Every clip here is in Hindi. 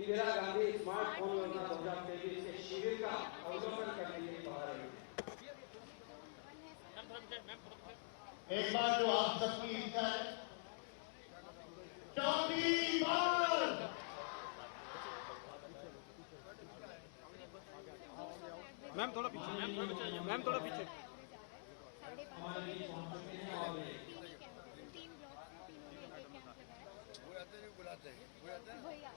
इंदिरा गांधी स्मार्टफोन योजना 2023 के शिविर का अवलोकन करने के लिए पहुंच रही है। एक बार जो आप सबकी इच्छा है, चौथी बार मैम थोड़ा पीछे, मैम थोड़ा पीछे। हमारे बीच पहुंच चुके हैं और बुलाते हैं भैया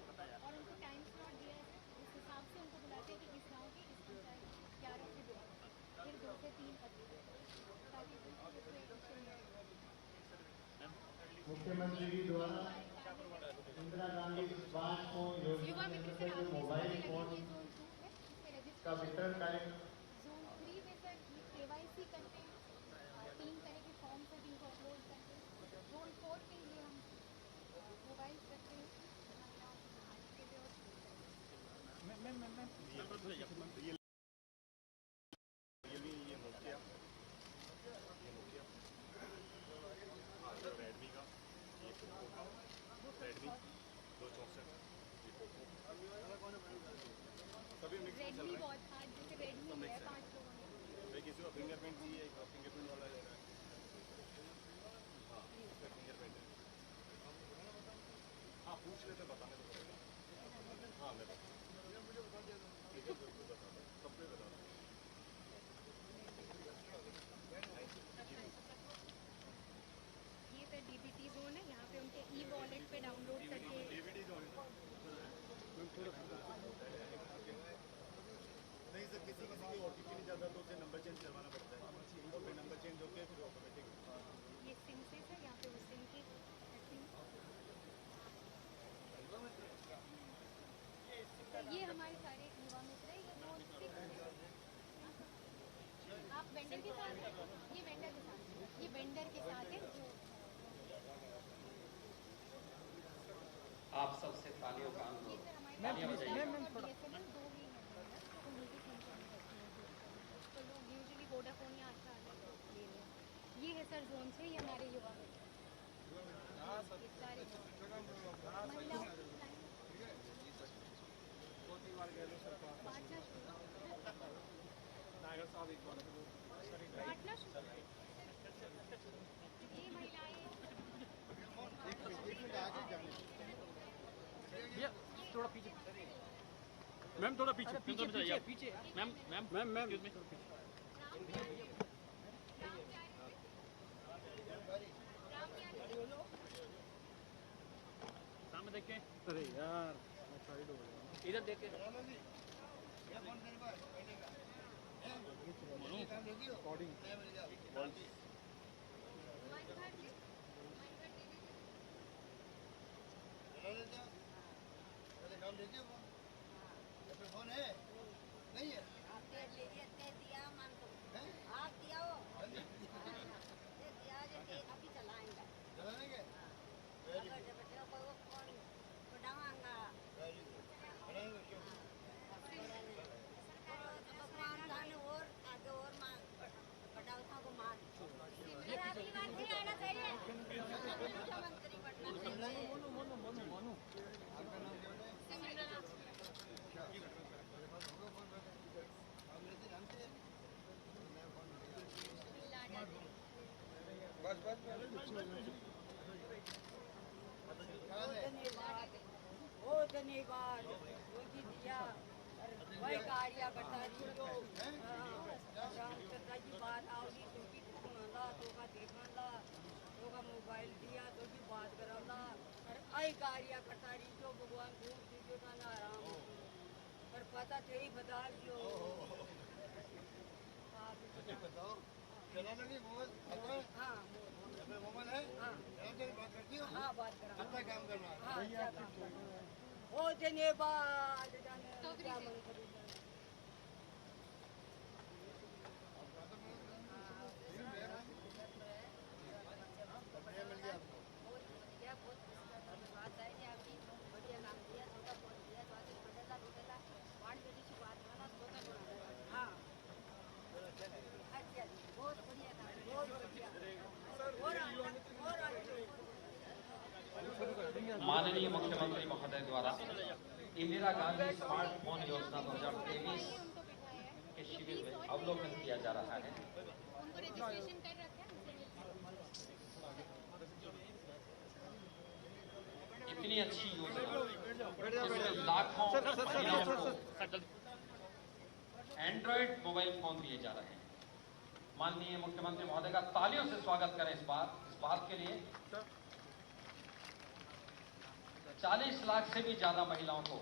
और उनको टाइम स्लॉट दिया है, उस हिसाब से उनको बुलाते हैं कि इस गाँव के इस पंचायत 11 से 2 फिर 2 से 3 ताकि मुख्यमंत्री जी द्वारा इंदिरा गांधी स्मार्टफोन योजना के जो मोबाइल फोन का वितरण कार्यक्रम जोन 3 में सर KYC करते हैं, 3 तरह के फॉर्म से जिनको अपलोड करते हैं। जोन 4 के लिए हम मोबाइल करते हैं। रेडमी का ये रेडमी 264 सभी मिक्स चल रहा है। बहुत हार्ड जैसे रेडमी है 5 लोगों ने किसी को फिंगरप्रिंट चाहिए, फिंगरप्रिंट वाला ले रहा है। हाँ फिंगरप्रिंट है। हाँ पूछ लेते बताने तो पड़ेगा। हाँ मैं मुझे बता दिया ठीक है, बिल्कुल बता दो, सबको बता दो। ये सर DBT जोन है, यहाँ पे उनके e-वॉलेट पे डाउनलोड करके DBT जोन नहीं सर, किसी की OTP नहीं जाता तो उसे नंबर चेंज करवाना पड़ता है और फिर नंबर चेंज होकर फिर ऑटोमेटिक। ये सिम से सर यहाँ पे उस सिम की तो ये हमारे सारे युवा मित्र है। ये बहुत आप वेंडर के साथ हैं, ये वेंडर के साथ है, ये वेंडर के साथ है जो आप सबसे तालियों का अनुरोध। तालियां बजाइए। तो लोग यूजुअली वोडाफोन या अच्छा ले रहे हैं। ये है सर जोन से, ये हमारे युवा सारे महिलाओं बांटना ये महिलाएं थोड़ा पीछे मैम, थोड़ा पीछे पीछे पीछे मैम मैम मैम मैम सामने देख के। अरे यार साइड हो गया, इधर देख के। काम दे दिया फोन है नहीं है दिया मान को आप दिया हो दिया जो अभी चलाएंगे चलाएंगे बच्चों को वो फोन बढ़ावांगा और आगे और बढ़ाता को मार मुख्यमंत्री आना चाहिए। मुख्यमंत्री बस बस धन्यवाद दिया वही कार्य करता जो रामचंद्र जी बात आओगी तो की ढूंढा तो का देखा तो का मोबाइल दिया तो की बात करा और आई कार्य करता रही जो भगवान घूम दीजिए का ना आराम पर पता थे ही बता दियो। बताओ चलाना नहीं मोबाइल। हाँ मोबाइल है। हाँ बात करती हो। हाँ बात करा अच्छा काम करना। हाँ ओ धन्यवाद मिल गया आपको। बहुत बात है कि आपकी बढ़िया काम किया, छोटा फोन दिया, बदला वार्ड में की बात करना छोटा। हाँ अच्छा बहुत बढ़िया काम, बहुत बढ़िया। माननीय मुख्यमंत्री महोदय द्वारा इंदिरा गांधी स्मार्टफोन योजना 2023 उनको बिठाया है के शिविर में अवलोकन किया जा रहा है। उनको रजिस्ट्रेशन कर रखा है इतनी अच्छी योजना जिसमें लाखों महिलाओं को एंड्रॉइड मोबाइल फोन दिए जा रहे हैं। माननीय मुख्यमंत्री महोदय का तालियों से स्वागत करें इस बात के लिए। 40 लाख से भी ज्यादा महिलाओं को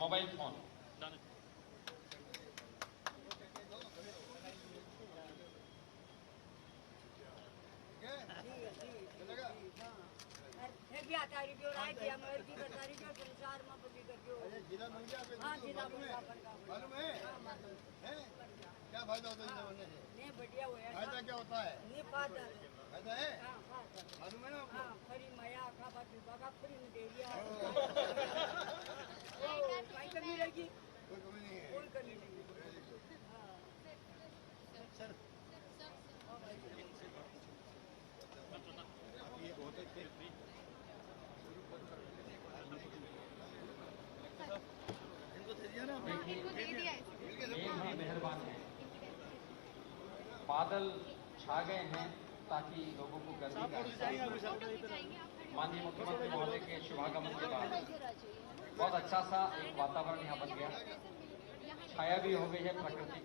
मोबाइल फोन तारीख और आए थे मगर की तारीख और संसार में पति करके जिला मिल गया हाँ जिला मालूम है? क्या फायदा होता है जिला बनने से? नहीं बढ़िया हुआ फायदा क्या होता है? नहीं फायदा फायदा है? हाँ फायदा मालूम है ना आपको? हाँ फ्री माया का बात विभाग फ्री में दे दिया कहीं कमी रहेगी कोई कमी नहीं है। कोई कमी नहीं इनको दे दिया है ये भी मेहरबान है। बादल छा गए हैं ताकि लोगों को गर्मी का एहसास फोटो खिंचाएंगे आप माननीय मुख्यमंत्री महोदय के शुभागमन के बाद बहुत अच्छा सा एक वातावरण यहाँ बन गया। छाया भी हो गई है प्रकृति।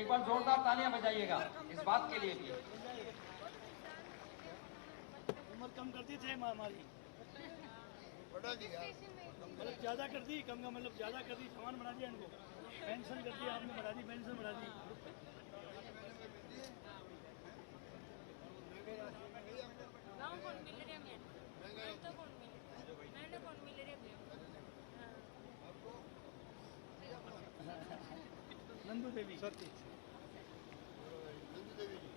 एक बार जोरदार तालियां बजाइएगा इस बात के लिए भी। उम्र कम करती थे हमारी, बढ़ा दी यार। मतलब ज्यादा कर दी, कम का मतलब ज्यादा कर दी, सामान बढ़ा दिया इनको, पेंशन कर दिया आपने, बढ़ा दी पेंशन बढ़ा दी। नंदू देवी नंदू देवी जी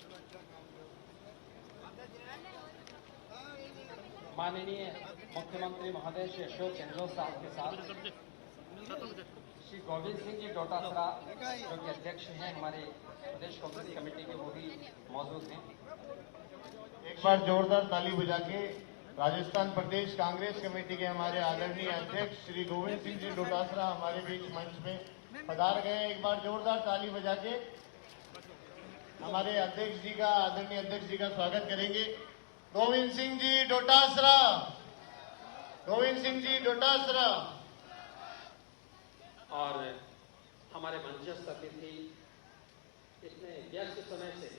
चलो अच्छा काम करो। माननीय मुख्यमंत्री महोदय श्री अशोक गहलोत साहब के साथ श्री गोविंद सिंह जी डोटासरा जो कि अध्यक्ष हैं हमारे प्रदेश कांग्रेस कमेटी के, वो भी मौजूद हैं। एक बार जोरदार ताली बजा के राजस्थान प्रदेश कांग्रेस कमेटी के हमारे आदरणीय अध्यक्ष श्री गोविंद सिंह जी डोटासरा हमारे बीच मंच में पधार गए। एक बार जोरदार ताली बजा के हमारे अध्यक्ष जी का, आदरणीय अध्यक्ष जी का स्वागत करेंगे। गोविंद सिंह जी डोटासरा, गोविंद सिंह जी डोटासरा। और हमारे मंचस्थ अतिथि इतने व्यस्त समय से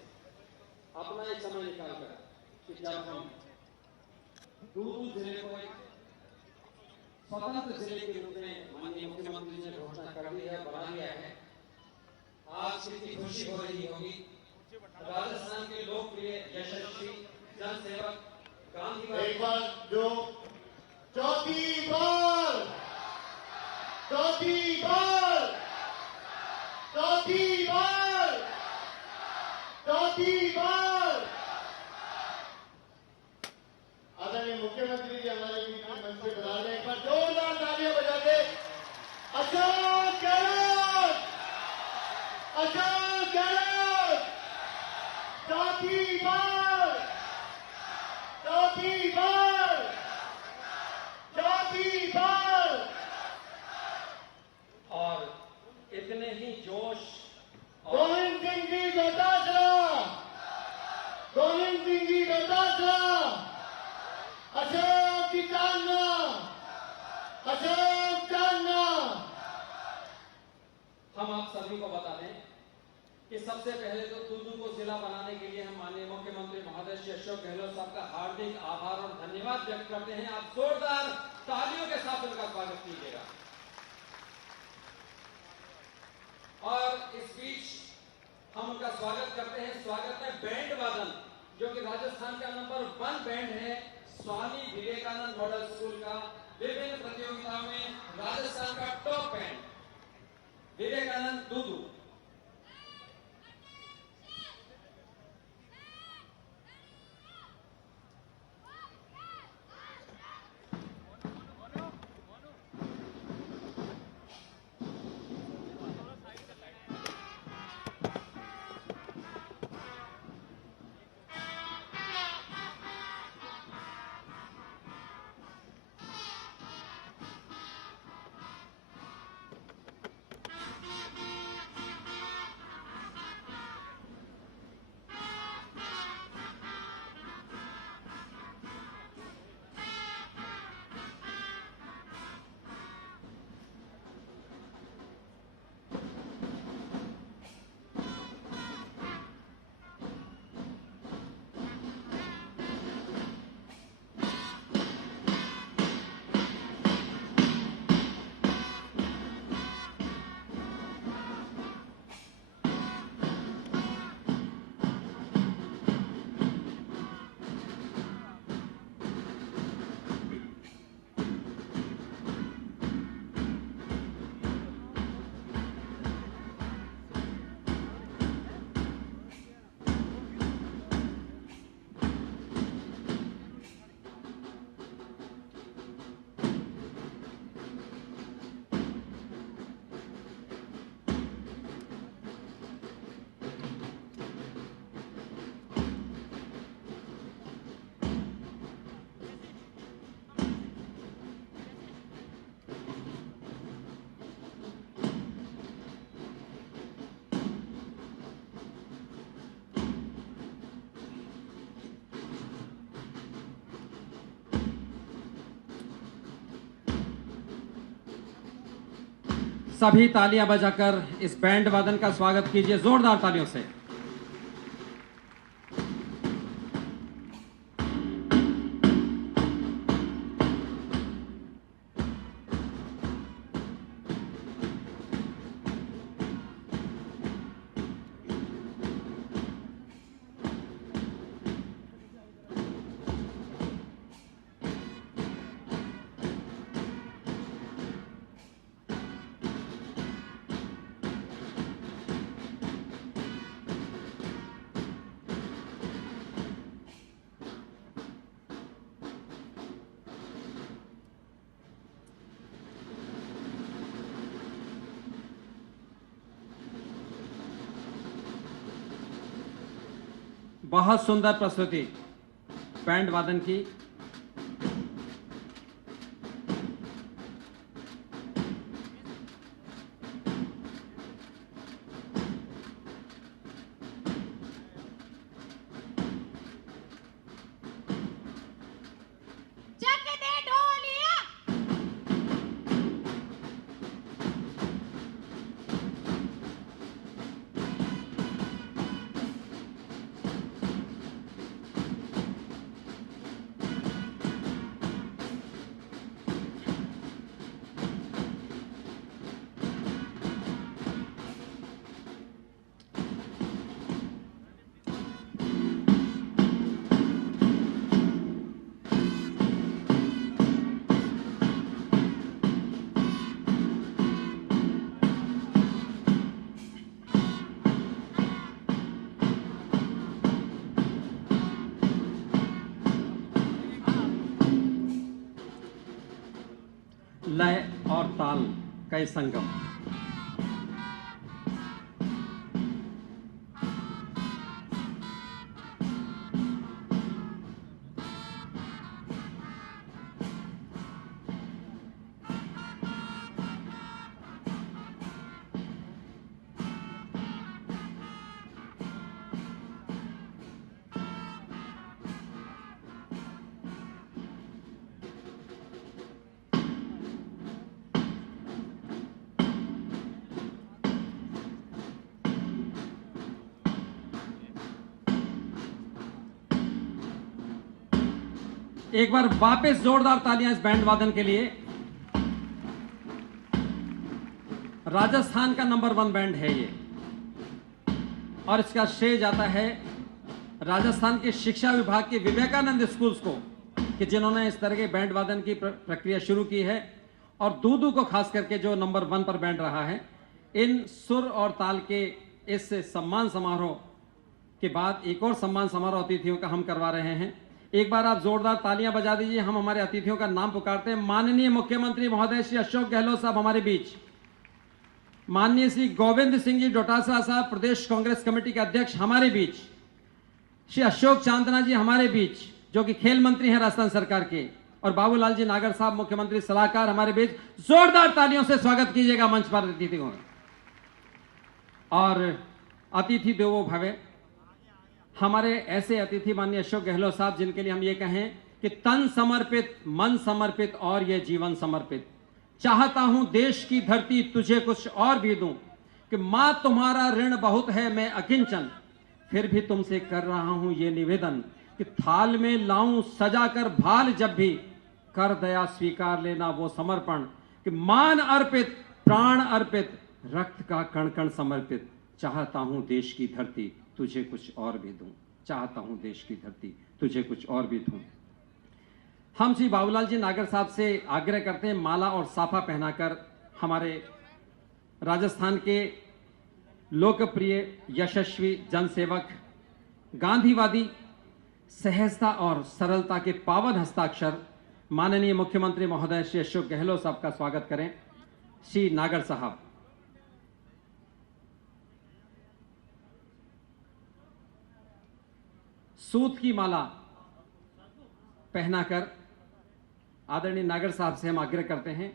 अपना एक समय निकालकर कि जब हम दूर जिले को एक स्वतंत्र जिले के रूप में माननीय मुख्यमंत्री जी ने घोषणा कर दी है, बना लिया है। आज कितनी खुशी हो रही होगी। राजस्थान के लोकप्रिय यशस्वी जनसेवक गांधी एक बार जो चौथी बार, चौथी बार, चौथी बार, चौथी बार आदरणीय मुख्यमंत्री जी हमारे बीच में मंच पे बता रहे हैं। एक बार जोरदार तालियां बजा के अशोक गहलोत, अशोक गहलोत, चौथी बार, चौथी बार, चौथी बार। और इतने ही जोश और गोविंद सिंह जी डोटासरा, गोविंद सिंह जी डोटासरा, अशोक की चांदना, अशोक चांदना। हम आप सभी को बता दें कि सबसे पहले तो दूदू को जिला बनाने के लिए हम माननीय मुख्यमंत्री महोदय श्री अशोक गहलोत साहब का हार्दिक आभार और धन्यवाद व्यक्त करते हैं। आप जोरदार तालियों के साथ उनका स्वागत कीजिएगा। और इस बीच हम उनका स्वागत करते हैं। स्वागत में बैंड वादन, जो कि राजस्थान का नंबर 1 बैंड है, स्वामी विवेकानंद मॉडल स्कूल का, विभिन्न प्रतियोगिताओं में राजस्थान का टॉप बैंड विवेकानंद दूदू। सभी तालियां बजाकर इस बैंड वादन का स्वागत कीजिए जोरदार तालियों से। बहुत सुंदर प्रस्तुति बैंड वादन की। लय और ताल का ये संगम। एक बार वापस जोरदार तालियां इस बैंड वादन के लिए। राजस्थान का नंबर 1 बैंड है ये, और इसका श्रेय जाता है राजस्थान के शिक्षा विभाग के विवेकानंद स्कूल्स को, कि जिन्होंने इस तरह के बैंड वादन की प्रक्रिया शुरू की है, और दूदू को खास करके जो नंबर 1 पर बैंड रहा है। इन सुर और ताल के इस सम्मान समारोह के बाद एक और सम्मान समारोह अतिथियों का हम करवा रहे हैं। एक बार आप जोरदार तालियां बजा दीजिए। हम हमारे अतिथियों का नाम पुकारते हैं। माननीय मुख्यमंत्री महोदय श्री अशोक गहलोत साहब हमारे बीच, माननीय श्री गोविंद सिंह जी डोटासरा साहब प्रदेश कांग्रेस कमेटी के अध्यक्ष हमारे बीच, श्री अशोक चांदना जी हमारे बीच जो कि खेल मंत्री हैं राजस्थान सरकार के, और बाबूलाल जी नागर साहब मुख्यमंत्री सलाहकार हमारे बीच। जोरदार तालियों से स्वागत कीजिएगा मंच पर अतिथियों का। और अतिथि देवो भव, हमारे ऐसे अतिथि माननीय अशोक गहलोत साहब जिनके लिए हम ये कहें कि तन समर्पित, मन समर्पित और ये जीवन समर्पित। चाहता हूं देश की धरती तुझे कुछ और भी दूं, कि मां तुम्हारा ऋण बहुत है मैं अकिंचन, फिर भी तुमसे कर रहा हूं ये निवेदन, कि थाल में लाऊं सजा कर भाल जब भी, कर दया स्वीकार लेना वो समर्पण, कि मान अर्पित प्राण अर्पित रक्त का कण कण समर्पित। चाहता हूं देश की धरती तुझे कुछ और भी दूं, चाहता हूं देश की धरती तुझे कुछ और भी दूं। हम श्री बाबूलाल जी नागर साहब से आग्रह करते हैं माला और साफा पहनाकर हमारे राजस्थान के लोकप्रिय यशस्वी जनसेवक, गांधीवादी, सहजता और सरलता के पावन हस्ताक्षर माननीय मुख्यमंत्री महोदय श्री अशोक गहलोत साहब का स्वागत करें। श्री नागर साहब। सूत की माला पहनाकर आदरणीय नागर साहब से हम आग्रह करते हैं,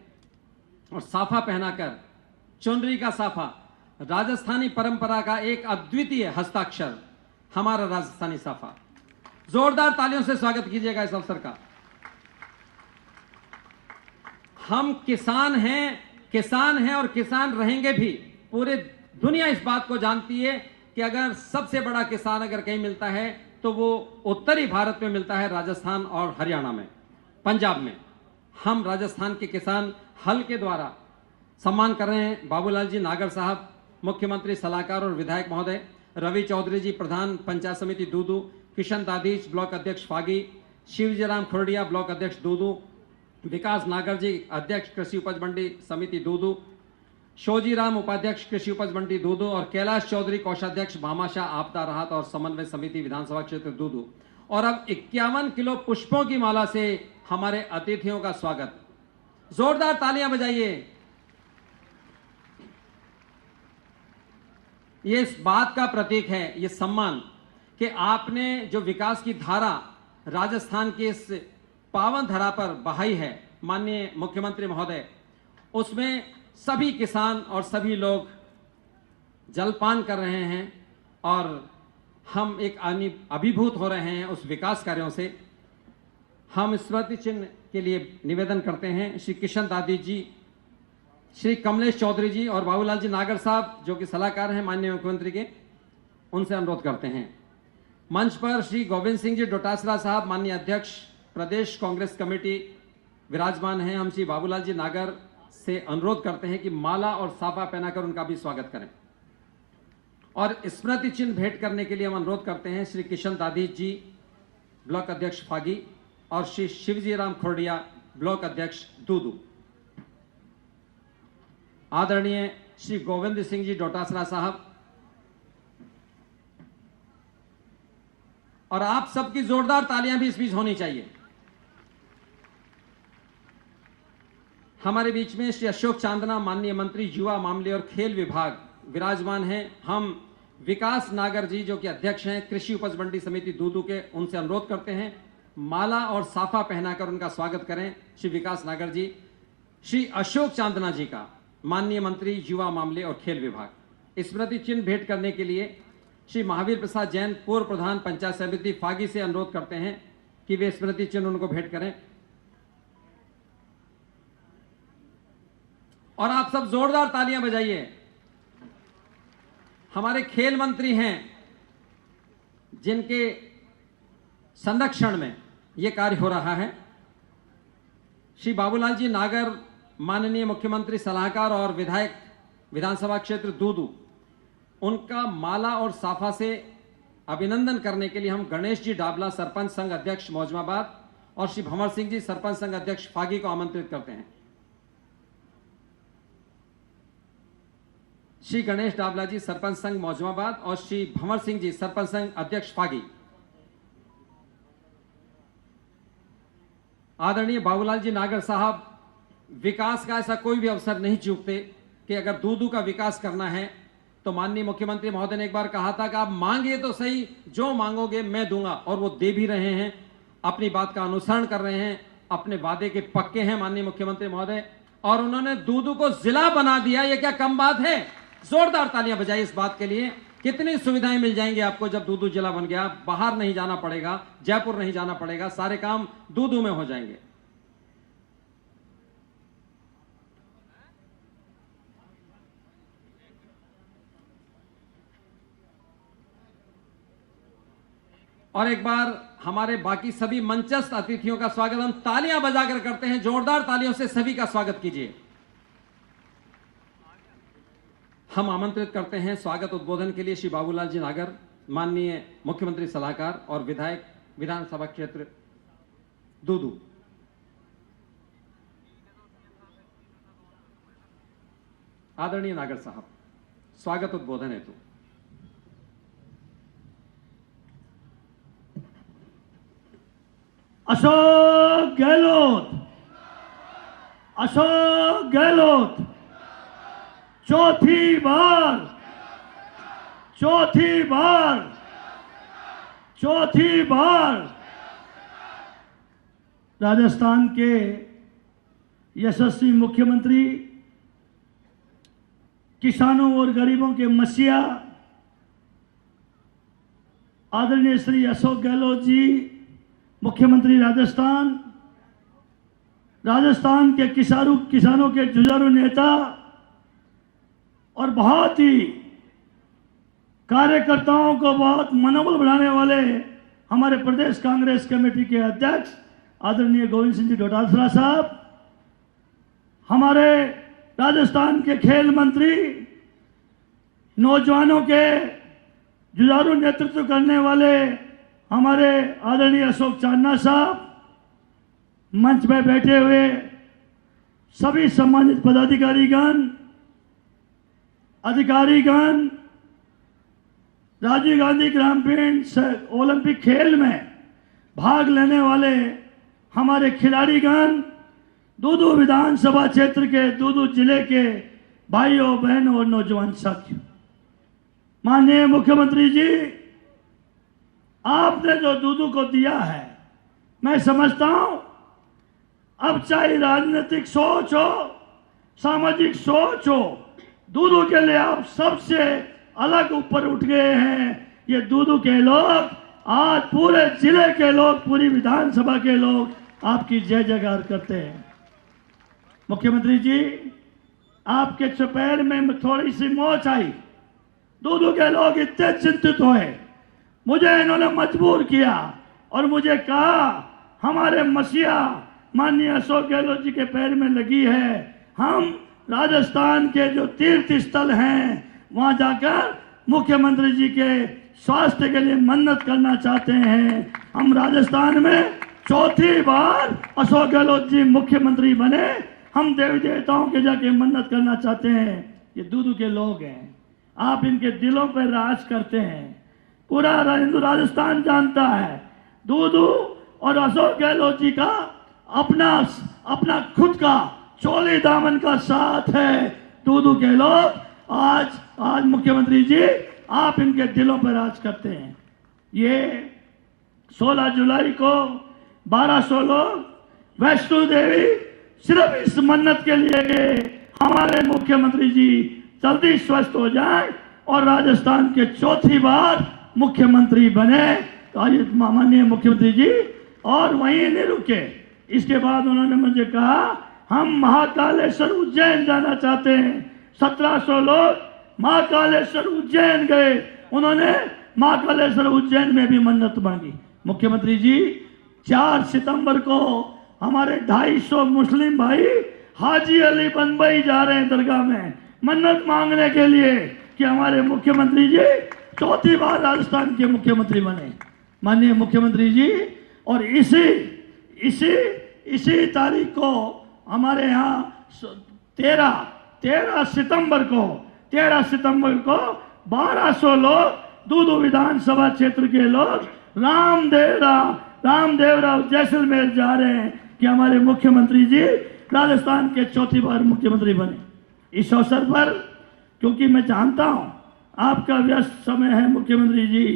और साफा पहनाकर, चुनरी का साफा, राजस्थानी परंपरा का एक अद्वितीय हस्ताक्षर, हमारा राजस्थानी साफा। जोरदार तालियों से स्वागत कीजिएगा इस अवसर का। हम किसान हैं, किसान हैं और किसान रहेंगे भी। पूरी दुनिया इस बात को जानती है कि अगर सबसे बड़ा किसान अगर कहीं मिलता है तो वो उत्तरी भारत में मिलता है, राजस्थान और हरियाणा में, पंजाब में। हम राजस्थान के किसान हल के द्वारा सम्मान कर रहे हैं बाबूलाल जी नागर साहब, मुख्यमंत्री सलाहकार और विधायक महोदय, रवि चौधरी जी प्रधान पंचायत समिति दूदू, किशन दादीज ब्लॉक अध्यक्ष फागी, शिवजीराम खुरडिया ब्लॉक अध्यक्ष दूदू, विकास नागर जी अध्यक्ष कृषि उपज मंडी समिति दूदू, शोजीराम उपाध्यक्ष कृषि उपज मंडी दूदू और कैलाश चौधरी कोषाध्यक्ष भामाशाह आपदा राहत और समन्वय समिति विधानसभा क्षेत्र दूदू। और अब 51 किलो पुष्पों की माला से हमारे अतिथियों का स्वागत। जोरदार तालियां बजाइए। ये इस बात का प्रतीक है, ये सम्मान, कि आपने जो विकास की धारा राजस्थान की इस पावन धरा पर बहाई है माननीय मुख्यमंत्री महोदय, उसमें सभी किसान और सभी लोग जलपान कर रहे हैं और हम एक अभिभूत हो रहे हैं उस विकास कार्यों से। हम स्मृति चिन्ह के लिए निवेदन करते हैं श्री किशन दादी जी, श्री कमलेश चौधरी जी और बाबूलाल जी नागर साहब जो कि सलाहकार हैं माननीय मुख्यमंत्री के, उनसे अनुरोध करते हैं। मंच पर श्री गोविंद सिंह जी डोटासरा साहब माननीय अध्यक्ष प्रदेश कांग्रेस कमेटी विराजमान हैं। हम श्री बाबूलाल जी नागर से अनुरोध करते हैं कि माला और साफा पहनाकर उनका भी स्वागत करें। और स्मृति चिन्ह भेंट करने के लिए हम अनुरोध करते हैं श्री किशन दादी जी ब्लॉक अध्यक्ष फागी और श्री शिवजीराम खुरडिया ब्लॉक अध्यक्ष दूदू। आदरणीय श्री गोविंद सिंह जी डोटासरा साहब, और आप सबकी जोरदार तालियां भी इस बीच होनी चाहिए। हमारे बीच में श्री अशोक चांदना माननीय मंत्री युवा मामले और खेल विभाग विराजमान हैं। हम विकास नागर जी जो कि अध्यक्ष हैं कृषि उपज मंडी समिति दूदू के, उनसे अनुरोध करते हैं माला और साफा पहनाकर उनका स्वागत करें। श्री विकास नागर जी, श्री अशोक चांदना जी का माननीय मंत्री युवा मामले और खेल विभाग। स्मृति चिन्ह भेंट करने के लिए श्री महावीर प्रसाद जैन पूर्व प्रधान पंचायत समिति फागी से अनुरोध करते हैं कि वे स्मृति चिन्ह उनको भेंट करें। और आप सब जोरदार तालियां बजाइए। हमारे खेल मंत्री हैं जिनके संरक्षण में यह कार्य हो रहा है, श्री बाबूलाल जी नागर माननीय मुख्यमंत्री सलाहकार और विधायक विधानसभा क्षेत्र दूदू। उनका माला और साफा से अभिनंदन करने के लिए हम गणेश जी डाबला सरपंच संघ अध्यक्ष मौजमाबाद और श्री भंवर सिंह जी सरपंच संघ अध्यक्ष फागी को आमंत्रित करते हैं। श्री गणेश डाबला जी सरपंच संघ मौजमाबाद और श्री भंवर सिंह जी सरपंच संघ अध्यक्ष फागी। आदरणीय बाबूलाल जी नागर साहब विकास का ऐसा कोई भी अवसर नहीं चूकते कि अगर दूदू का विकास करना है तो माननीय मुख्यमंत्री महोदय ने एक बार कहा था कि आप मांगिए तो सही, जो मांगोगे मैं दूंगा, और वो दे भी रहे हैं, अपनी बात का अनुसरण कर रहे हैं, अपने वादे के पक्के हैं माननीय मुख्यमंत्री महोदय। और उन्होंने दूदू को जिला बना दिया, ये क्या कम बात है? जोरदार तालियां बजाइए इस बात के लिए। कितनी सुविधाएं मिल जाएंगी आपको जब दूदू जिला बन गया। बाहर नहीं जाना पड़ेगा, जयपुर नहीं जाना पड़ेगा, सारे काम दूदू में हो जाएंगे। और एक बार हमारे बाकी सभी मंचस्थ अतिथियों का स्वागत हम तालियां बजाकर करते हैं। जोरदार तालियों से सभी का स्वागत कीजिए। हम आमंत्रित करते हैं स्वागत उद्बोधन के लिए श्री बाबूलाल जी नागर माननीय मुख्यमंत्री सलाहकार और विधायक विधानसभा क्षेत्र दूदू। आदरणीय नागर साहब, स्वागत उद्बोधन हेतु। अशोक गहलोत, अशोक गहलोत, चौथी बार, चौथी बार, चौथी बार राजस्थान के यशस्वी मुख्यमंत्री, किसानों और गरीबों के मसीहा आदरणीय श्री अशोक गहलोत जी मुख्यमंत्री राजस्थान, राजस्थान के किसानों के जुझारू नेता और बहुत ही कार्यकर्ताओं को बहुत मनोबल बढ़ाने वाले हमारे प्रदेश कांग्रेस कमेटी के अध्यक्ष आदरणीय गोविंद सिंह जी डोटासरा साहब, हमारे राजस्थान के खेल मंत्री, नौजवानों के जुझारू नेतृत्व करने वाले हमारे आदरणीय अशोक चांदना साहब, मंच में बैठे हुए सभी सम्मानित पदाधिकारीगण, अधिकारीगण, राजीव गांधी ग्रामीण ओलंपिक खेल में भाग लेने वाले हमारे खिलाड़ीगण, दूदू विधानसभा क्षेत्र के दूदू जिले के भाइयों बहनों और नौजवान साथियों, माननीय मुख्यमंत्री जी, आपने जो दूदू को दिया है, मैं समझता हूं अब चाहे राजनीतिक सोच हो, सामाजिक सोच हो, दूदू के लिए आप सबसे अलग ऊपर उठ गए हैं। ये दूदू के लोग, आज पूरे जिले के लोग, पूरी विधानसभा के लोग आपकी जय जयकार करते हैं। मुख्यमंत्री जी, आपके चपेट में थोड़ी सी मोच आई, दूदू के लोग इतने चिंतित हुए, मुझे इन्होंने मजबूर किया और मुझे कहा हमारे मसीहा माननीय अशोक गहलोत जी के पैर में लगी है, हम राजस्थान के जो तीर्थ स्थल हैं वहां जाकर मुख्यमंत्री जी के स्वास्थ्य के लिए मन्नत करना चाहते हैं। हम राजस्थान में चौथी बार अशोक गहलोत जी मुख्यमंत्री बने, हम देवी देवताओं के जाके मन्नत करना चाहते हैं। ये दूदू के लोग हैं, आप इनके दिलों पर राज करते हैं, पूरा हिंदू राजस्थान जानता है दूदू और अशोक गहलोत जी का अपना खुद का चोली दामन का साथ है। दूदू के लोग आज मुख्यमंत्री जी, आप इनके दिलों पर राज करते हैं। ये 16 जुलाई को 1200 लोग वैष्णो देवी सिर्फ इस मन्नत के लिए गए, हमारे मुख्यमंत्री जी जल्दी स्वस्थ हो जाएं और राजस्थान के चौथी बार मुख्यमंत्री बने। तो माननीय मुख्यमंत्री जी, और वहीं नहीं रुके, इसके बाद उन्होंने मुझे कहा हम महाकालेश्वर उज्जैन जाना चाहते हैं। 1700 लोग महाकालेश्वर उज्जैन गए, उन्होंने महाकालेश्वर उज्जैन में भी मन्नत मांगी। मुख्यमंत्री जी, 4 सितंबर को हमारे 250 मुस्लिम भाई हाजी अली बम्बई जा रहे हैं दरगाह में मन्नत मांगने के लिए कि हमारे मुख्यमंत्री जी चौथी बार राजस्थान के मुख्यमंत्री बने। माननीय मुख्यमंत्री जी, और इसी तारीख को हमारे यहाँ 13 सितंबर को 1200 लोग दूदू विधानसभा क्षेत्र के लोग रामदेवरा जैसलमेर जा रहे हैं कि हमारे मुख्यमंत्री जी राजस्थान के चौथी बार मुख्यमंत्री बने। इस अवसर पर, क्योंकि मैं जानता हूं आपका व्यस्त समय है मुख्यमंत्री जी,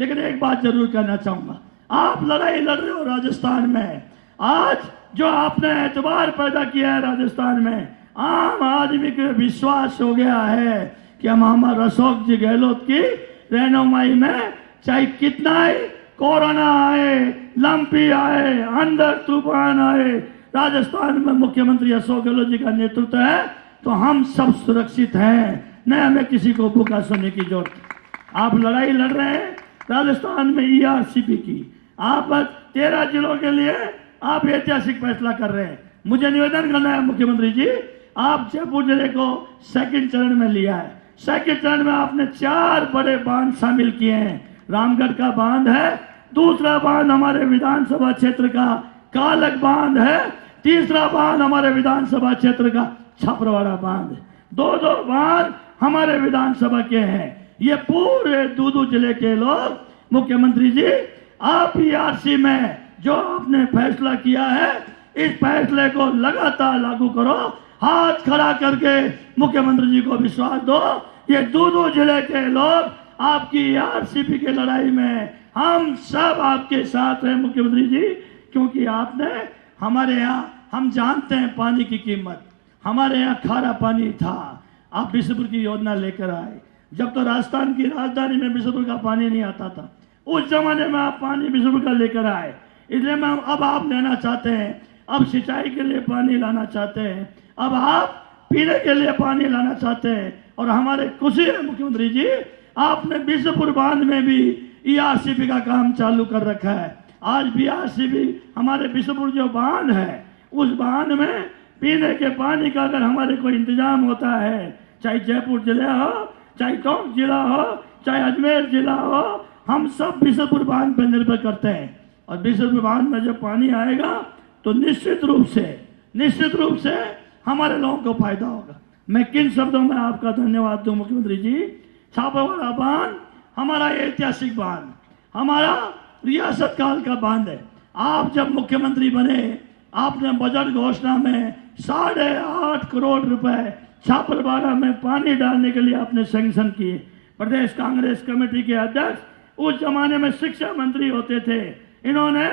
लेकिन एक बात जरूर कहना चाहूंगा, आप लड़ाई लड़ रहे हो राजस्थान में। आज जो आपने एतबार पैदा किया है राजस्थान में, आम आदमी को विश्वास हो गया है कि हम हमारे अशोक जी गहलोत की रहनुमाई में चाहे कितना ही कोरोना आए, लंपी आए, अंदर तूफान आए, राजस्थान में मुख्यमंत्री अशोक गहलोत जी का नेतृत्व है तो हम सब सुरक्षित हैं, न हमें किसी को भूखा सोने की जरूरत। आप लड़ाई लड़ रहे हैं राजस्थान में ERCP की, आप 13 जिलों के लिए आप ऐतिहासिक फैसला कर रहे हैं। मुझे निवेदन करना है मुख्यमंत्री जी, आप जयपुर जिले को सेकंड चरण में लिया है। सेकंड चरण में आपने 4 बड़े बांध शामिल किए हैं। रामगढ़ का बांध है, दूसरा बांध हमारे विधानसभा क्षेत्र का कालक बांध है, तीसरा बांध हमारे विधानसभा क्षेत्र का छपरवाड़ा बांध। 2 बांध हमारे विधानसभा के हैं। ये पूरे दूदू जिले के लोग, मुख्यमंत्री जी, आप ERC में जो आपने फैसला किया है, इस फैसले को लगातार लागू करो। हाथ खड़ा करके मुख्यमंत्री जी को विश्वास दो, ये दूदू जिले के लोग आपकी ERCP की लड़ाई में हम सब आपके साथ हैं मुख्यमंत्री जी, क्योंकि आपने हमारे यहाँ, हम जानते हैं पानी की कीमत, हमारे यहाँ खारा पानी था, आप बिशपुर की योजना लेकर आए। जब तो राजस्थान की राजधानी में बिशपुर का पानी नहीं आता था, उस जमाने में आप पानी बिशपुर का लेकर आए, इसलिए मैं अब आप लेना चाहते हैं। अब सिंचाई के लिए पानी लाना चाहते हैं, अब आप पीने के लिए पानी लाना चाहते हैं। और हमारे खुशी है मुख्यमंत्री जी, आपने बिशपुर बांध में भी ERCP का काम चालू कर रखा है। आज BRCP हमारे बिशपुर जो बांध है, उस बांध में पीने के पानी का अगर हमारे कोई इंतजाम होता है, चाहे जयपुर जिला हो, चाहे टोंक जिला हो, चाहे अजमेर जिला हो, हम सब बिशपुर बांध पर निर्भर करते हैं। और बिशपुर बांध में जब पानी आएगा तो निश्चित रूप से हमारे लोगों को फायदा होगा। मैं किन शब्दों में आपका धन्यवाद दूं मुख्यमंत्री जी। छापावाड़ा बांध हमारा ऐतिहासिक बांध, हमारा रियासत काल का बांध है। आप जब मुख्यमंत्री बने, आपने बजट घोषणा में 8.5 करोड़ रुपए छापावाड़ा में पानी डालने के लिए आपने सैंक्शन किए। प्रदेश कांग्रेस कमेटी के अध्यक्ष उस जमाने में शिक्षा मंत्री होते थे, इन्होंने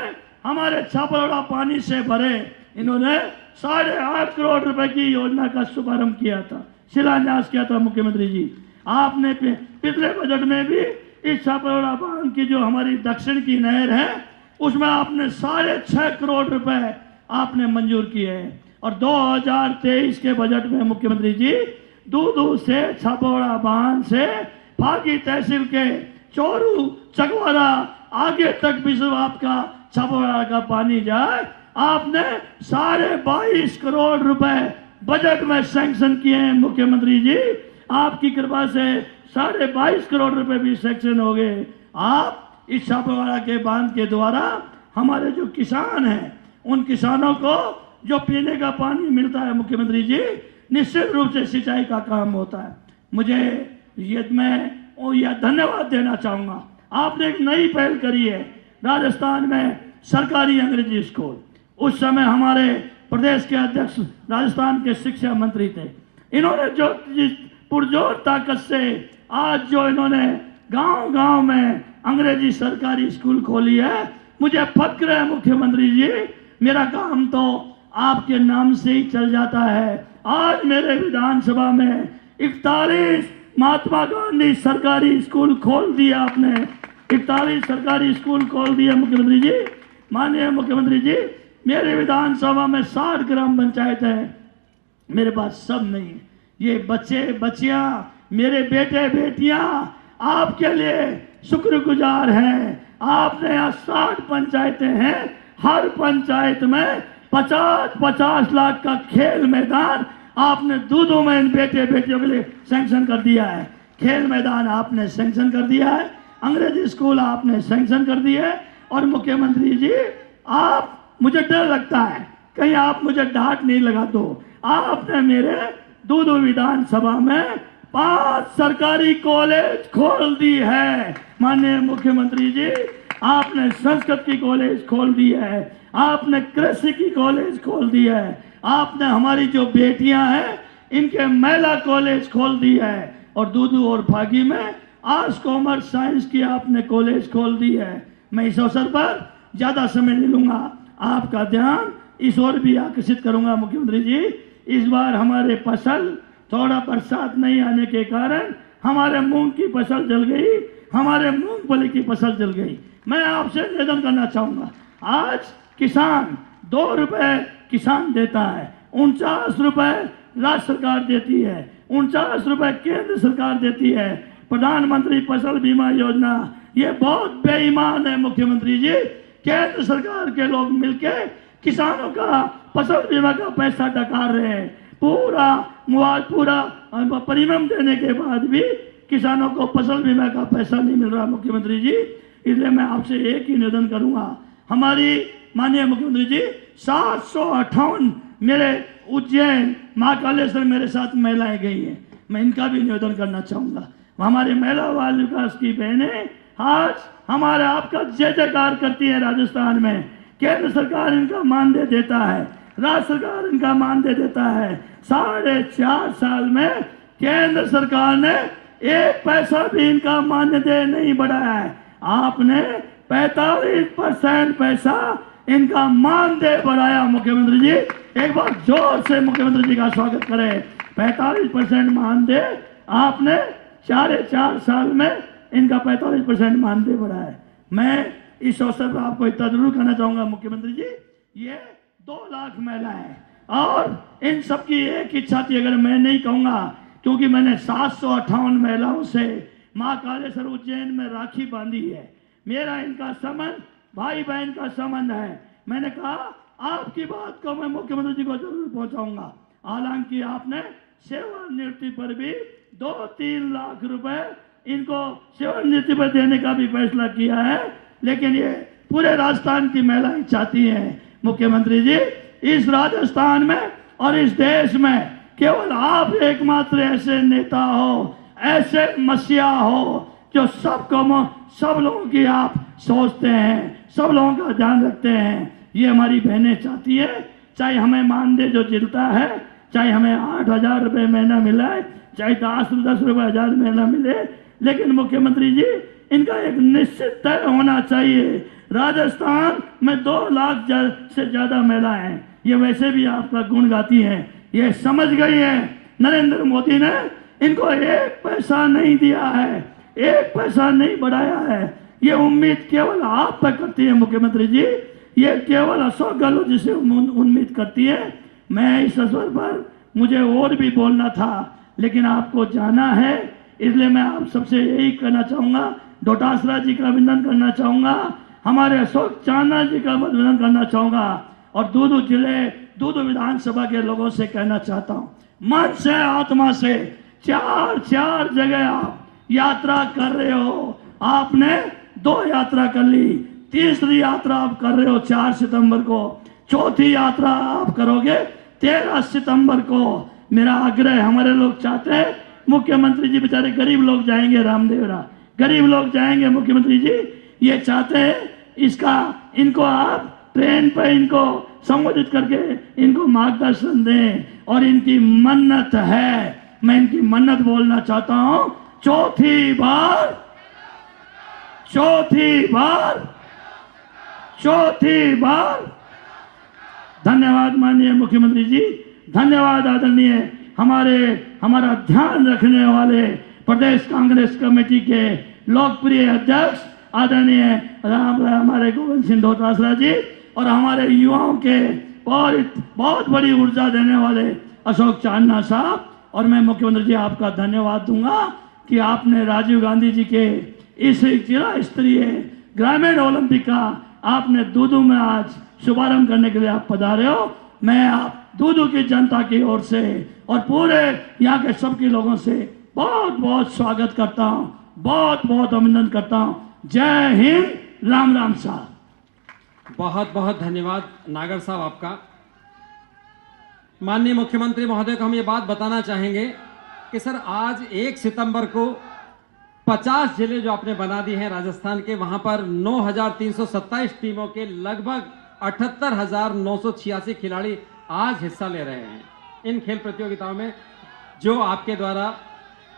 हमारे छापावाड़ा पानी से भरे, इन्होंने 8.5 करोड़ रुपए की योजना का शुभारंभ किया था, शिलान्यास किया था मुख्यमंत्री जी। आपने पिछले बजट में भी इस छापावाड़ा बांध की जो हमारी दक्षिण की नहर है, उसमें आपने 6.5 करोड़ रुपए आपने मंजूर किए हैं। और 2023 के बजट में मुख्यमंत्री जी दूदू से छापावाड़ा बांध से फागी तहसील के चोरू चकवारा आगे तक भी सब आपका छापावाड़ा का पानी जाए। आपने 22.5 करोड़ रुपए बजट में सैंक्शन किए हैं मुख्यमंत्री जी। आपकी कृपा से 22.5 करोड़ रुपए भी सैंक्शन हो गए। आप इस छापावाड़ा के बांध के द्वारा हमारे जो किसान हैं, उन किसानों को जो पीने का पानी मिलता है मुख्यमंत्री जी, निश्चित रूप से सिंचाई का काम होता है। मैं यह धन्यवाद देना चाहूँगा, आपने एक नई पहल करी है राजस्थान में सरकारी अंग्रेजी स्कूल। उस समय हमारे प्रदेश के अध्यक्ष राजस्थान के शिक्षा मंत्री थे, इन्होंने जो पुरजोर ताकत से आज जो इन्होंने गांव-गांव में अंग्रेजी सरकारी स्कूल खोली है, मुझे फक्र है मुख्यमंत्री जी। मेरा काम तो आपके नाम से ही चल जाता है। आज मेरे विधानसभा में 41 महात्मा गांधी सरकारी स्कूल खोल दिया आपने, 41 सरकारी स्कूल खोल दिया मुख्यमंत्री जी। माननीय मुख्यमंत्री जी, मेरे विधानसभा में 60 ग्राम पंचायत है, मेरे पास सब नहीं है। ये बच्चे बच्चियां, मेरे बेटे बेटियां आपके लिए शुक्रगुजार हैं। आपने यहाँ 60 पंचायतें हैं, हर पंचायत में 50-50 लाख का खेल मैदान आपने दूधों में इन बेटे बेटियों के लिए सैंक्शन कर दिया है। खेल मैदान आपने सैंक्शन कर दिया है, अंग्रेजी स्कूल आपने सैंक्शन कर दिए है। और मुख्यमंत्री जी, आप, मुझे डर लगता है कहीं आप मुझे डांट नहीं लगा दो, आपने मेरे दूधू विधानसभा में 5 सरकारी कॉलेज खोल दी है। माननीय मुख्यमंत्री जी, आपने संस्कृत की कॉलेज खोल दी है, आपने कृषि की कॉलेज खोल दी है, आपने हमारी जो बेटियां हैं इनके महिला कॉलेज खोल दी है। और दूदू और फागी में आर्ट्स कॉमर्स साइंस की आपने कॉलेज खोल दी है। मैं इस अवसर पर ज्यादा समय नहीं लूंगा, आपका ध्यान इस ओर भी आकर्षित करूंगा मुख्यमंत्री जी। इस बार हमारे फसल थोड़ा बरसात नहीं आने के कारण हमारे मूंग की फसल जल गई, हमारे मूंगफली की फसल जल गई। मैं आपसे निवेदन करना चाहूंगा, आज किसान 2 रुपए किसान देता है, 49 रुपए राज्य सरकार देती है, 49 रुपए केंद्र सरकार देती है। प्रधानमंत्री फसल बीमा योजना ये बहुत बेईमान है मुख्यमंत्री जी। केंद्र सरकार के लोग मिलके किसानों का फसल बीमा का पैसा डकार रहे हैं। पूरा प्रीमियम देने के बाद भी किसानों को फसल बीमा का पैसा नहीं मिल रहा मुख्यमंत्री जी। इसलिए मैं आपसे एक ही निवेदन करूंगा, हमारी माननीय मुख्यमंत्री जी 758 मेरे उज्जैन महाकालेश्वर मेरे साथ महिलाएं गई हैं, मैं इनका भी निवेदन करना चाहूंगा। हमारे महिला बाल विकास की बहनें आज हमारे आपका जय जयकार करती है राजस्थान में। केंद्र सरकार इनका मानदेय देता है, राज्य सरकार इनका मानदेय देता है। 4.5 साल में केंद्र सरकार ने 1 पैसा भी इनका मानदेय नहीं बढ़ाया है। आपने 45% पैसा इनका मानदेय बढ़ाया मुख्यमंत्री जी। एक बार जोर से मुख्यमंत्री जी का स्वागत करें। 45% मानदेय आपने 4.5 साल में इनका 45% मानदेय बढ़ाया है। मैं इस अवसर पर आपको इतना जरूर कहना चाहूंगा मुख्यमंत्री जी, ये 2 लाख महिलाएं, और इन सब की एक इच्छा थी, अगर मैं नहीं कहूँगा, क्योंकि मैंने 758 महिलाओं से माँ कालेश्वर उज्जैन में राखी बांधी है। मेरा इनका संबंध भाई बहन का संबंध है। मैंने कहा आपकी बात को मैं मुख्यमंत्री जी को जरूर पहुंचाऊंगा। हालांकि आपने सेवानिवृत्ति पर भी 2-3 लाख रुपए इनको सेवानिवृत्ति पर देने का भी फैसला किया है, लेकिन ये पूरे राजस्थान की महिलाएं चाहती हैं मुख्यमंत्री जी, इस राजस्थान में और इस देश में केवल आप एकमात्र ऐसे नेता हो, ऐसे मसीहा हो, जो सब लोगों की आप सोचते हैं, सब लोगों का ध्यान रखते हैं। ये हमारी बहनें चाहती है, चाहे हमें मानदेय जो मिलता है, चाहे हमें 8,000 रुपये महीना मिला है, चाहे 10 रुपये 1,000 महीना मिले, लेकिन मुख्यमंत्री जी इनका एक निश्चित तय होना चाहिए। राजस्थान में 2 लाख से ज्यादा महिलाएं हैं, ये वैसे भी आपका गुण गाती हैं, ये समझ गई है। नरेंद्र मोदी ने इनको 1 पैसा नहीं दिया है, 1 पैसा नहीं बढ़ाया है। ये उम्मीद केवल आप पर करती है मुख्यमंत्री जी, ये केवल अशोक गहलोत जी से उम्मीद करती है। मैं इस अवसर पर मुझे और भी बोलना था, लेकिन आपको जाना है, इसलिए मैं आप सबसे यही कहना चाहूँगा, डोटासरा जी का अभिनंदन करना चाहूँगा, हमारे अशोक चांदना जी का अभिनंदन करना चाहूँगा, और दूदू जिले दूदू विधानसभा के लोगों से कहना चाहता हूँ, मन से आत्मा से 4 जगह आप यात्रा कर रहे हो। आपने 2 यात्रा कर ली, तीसरी यात्रा आप कर रहे हो 4 सितंबर को, चौथी यात्रा आप करोगे 13 सितंबर को। मेरा आग्रह, हमारे लोग चाहते हैं मुख्यमंत्री जी, बेचारे गरीब लोग जाएंगे, रामदेवरा गरीब लोग जाएंगे, मुख्यमंत्री जी ये चाहते हैं इनको आप ट्रेन पर इनको संबोधित करके इनको मार्गदर्शन दें, और इनकी मन्नत है, मैं इनकी मन्नत बोलना चाहता हूं, चौथी बार। धन्यवाद माननीय मुख्यमंत्री जी, धन्यवाद आदरणीय हमारा ध्यान रखने वाले प्रदेश कांग्रेस कमेटी के लोकप्रिय अध्यक्ष आदरणीय हमारे गोविंद सिंह डोटासरा जी, और हमारे युवाओं के बहुत बड़ी ऊर्जा देने वाले अशोक चांदना साहब। और मैं मुख्यमंत्री जी आपका धन्यवाद दूंगा कि आपने राजीव गांधी जी के इस जिला स्तरीय ग्रामीण ओलंपिक का आपने दूदू में आज शुभारंभ करने के लिए आप पधारे हो। मैं आप दूदू की जनता की ओर से और पूरे यहाँ के सबके लोगों से बहुत स्वागत करता हूँ, बहुत अभिनंदन करता हूँ। जय हिंद, राम साहब। बहुत धन्यवाद नागर साहब आपका। माननीय मुख्यमंत्री महोदय को हम ये बात बताना चाहेंगे कि सर आज 1 सितंबर को 50 जिले जो आपने बना दिए हैं राजस्थान के, वहां पर 9,327 टीमों के लगभग 78,986 खिलाड़ी आज हिस्सा ले रहे हैं इन खेल प्रतियोगिताओं में, जो आपके द्वारा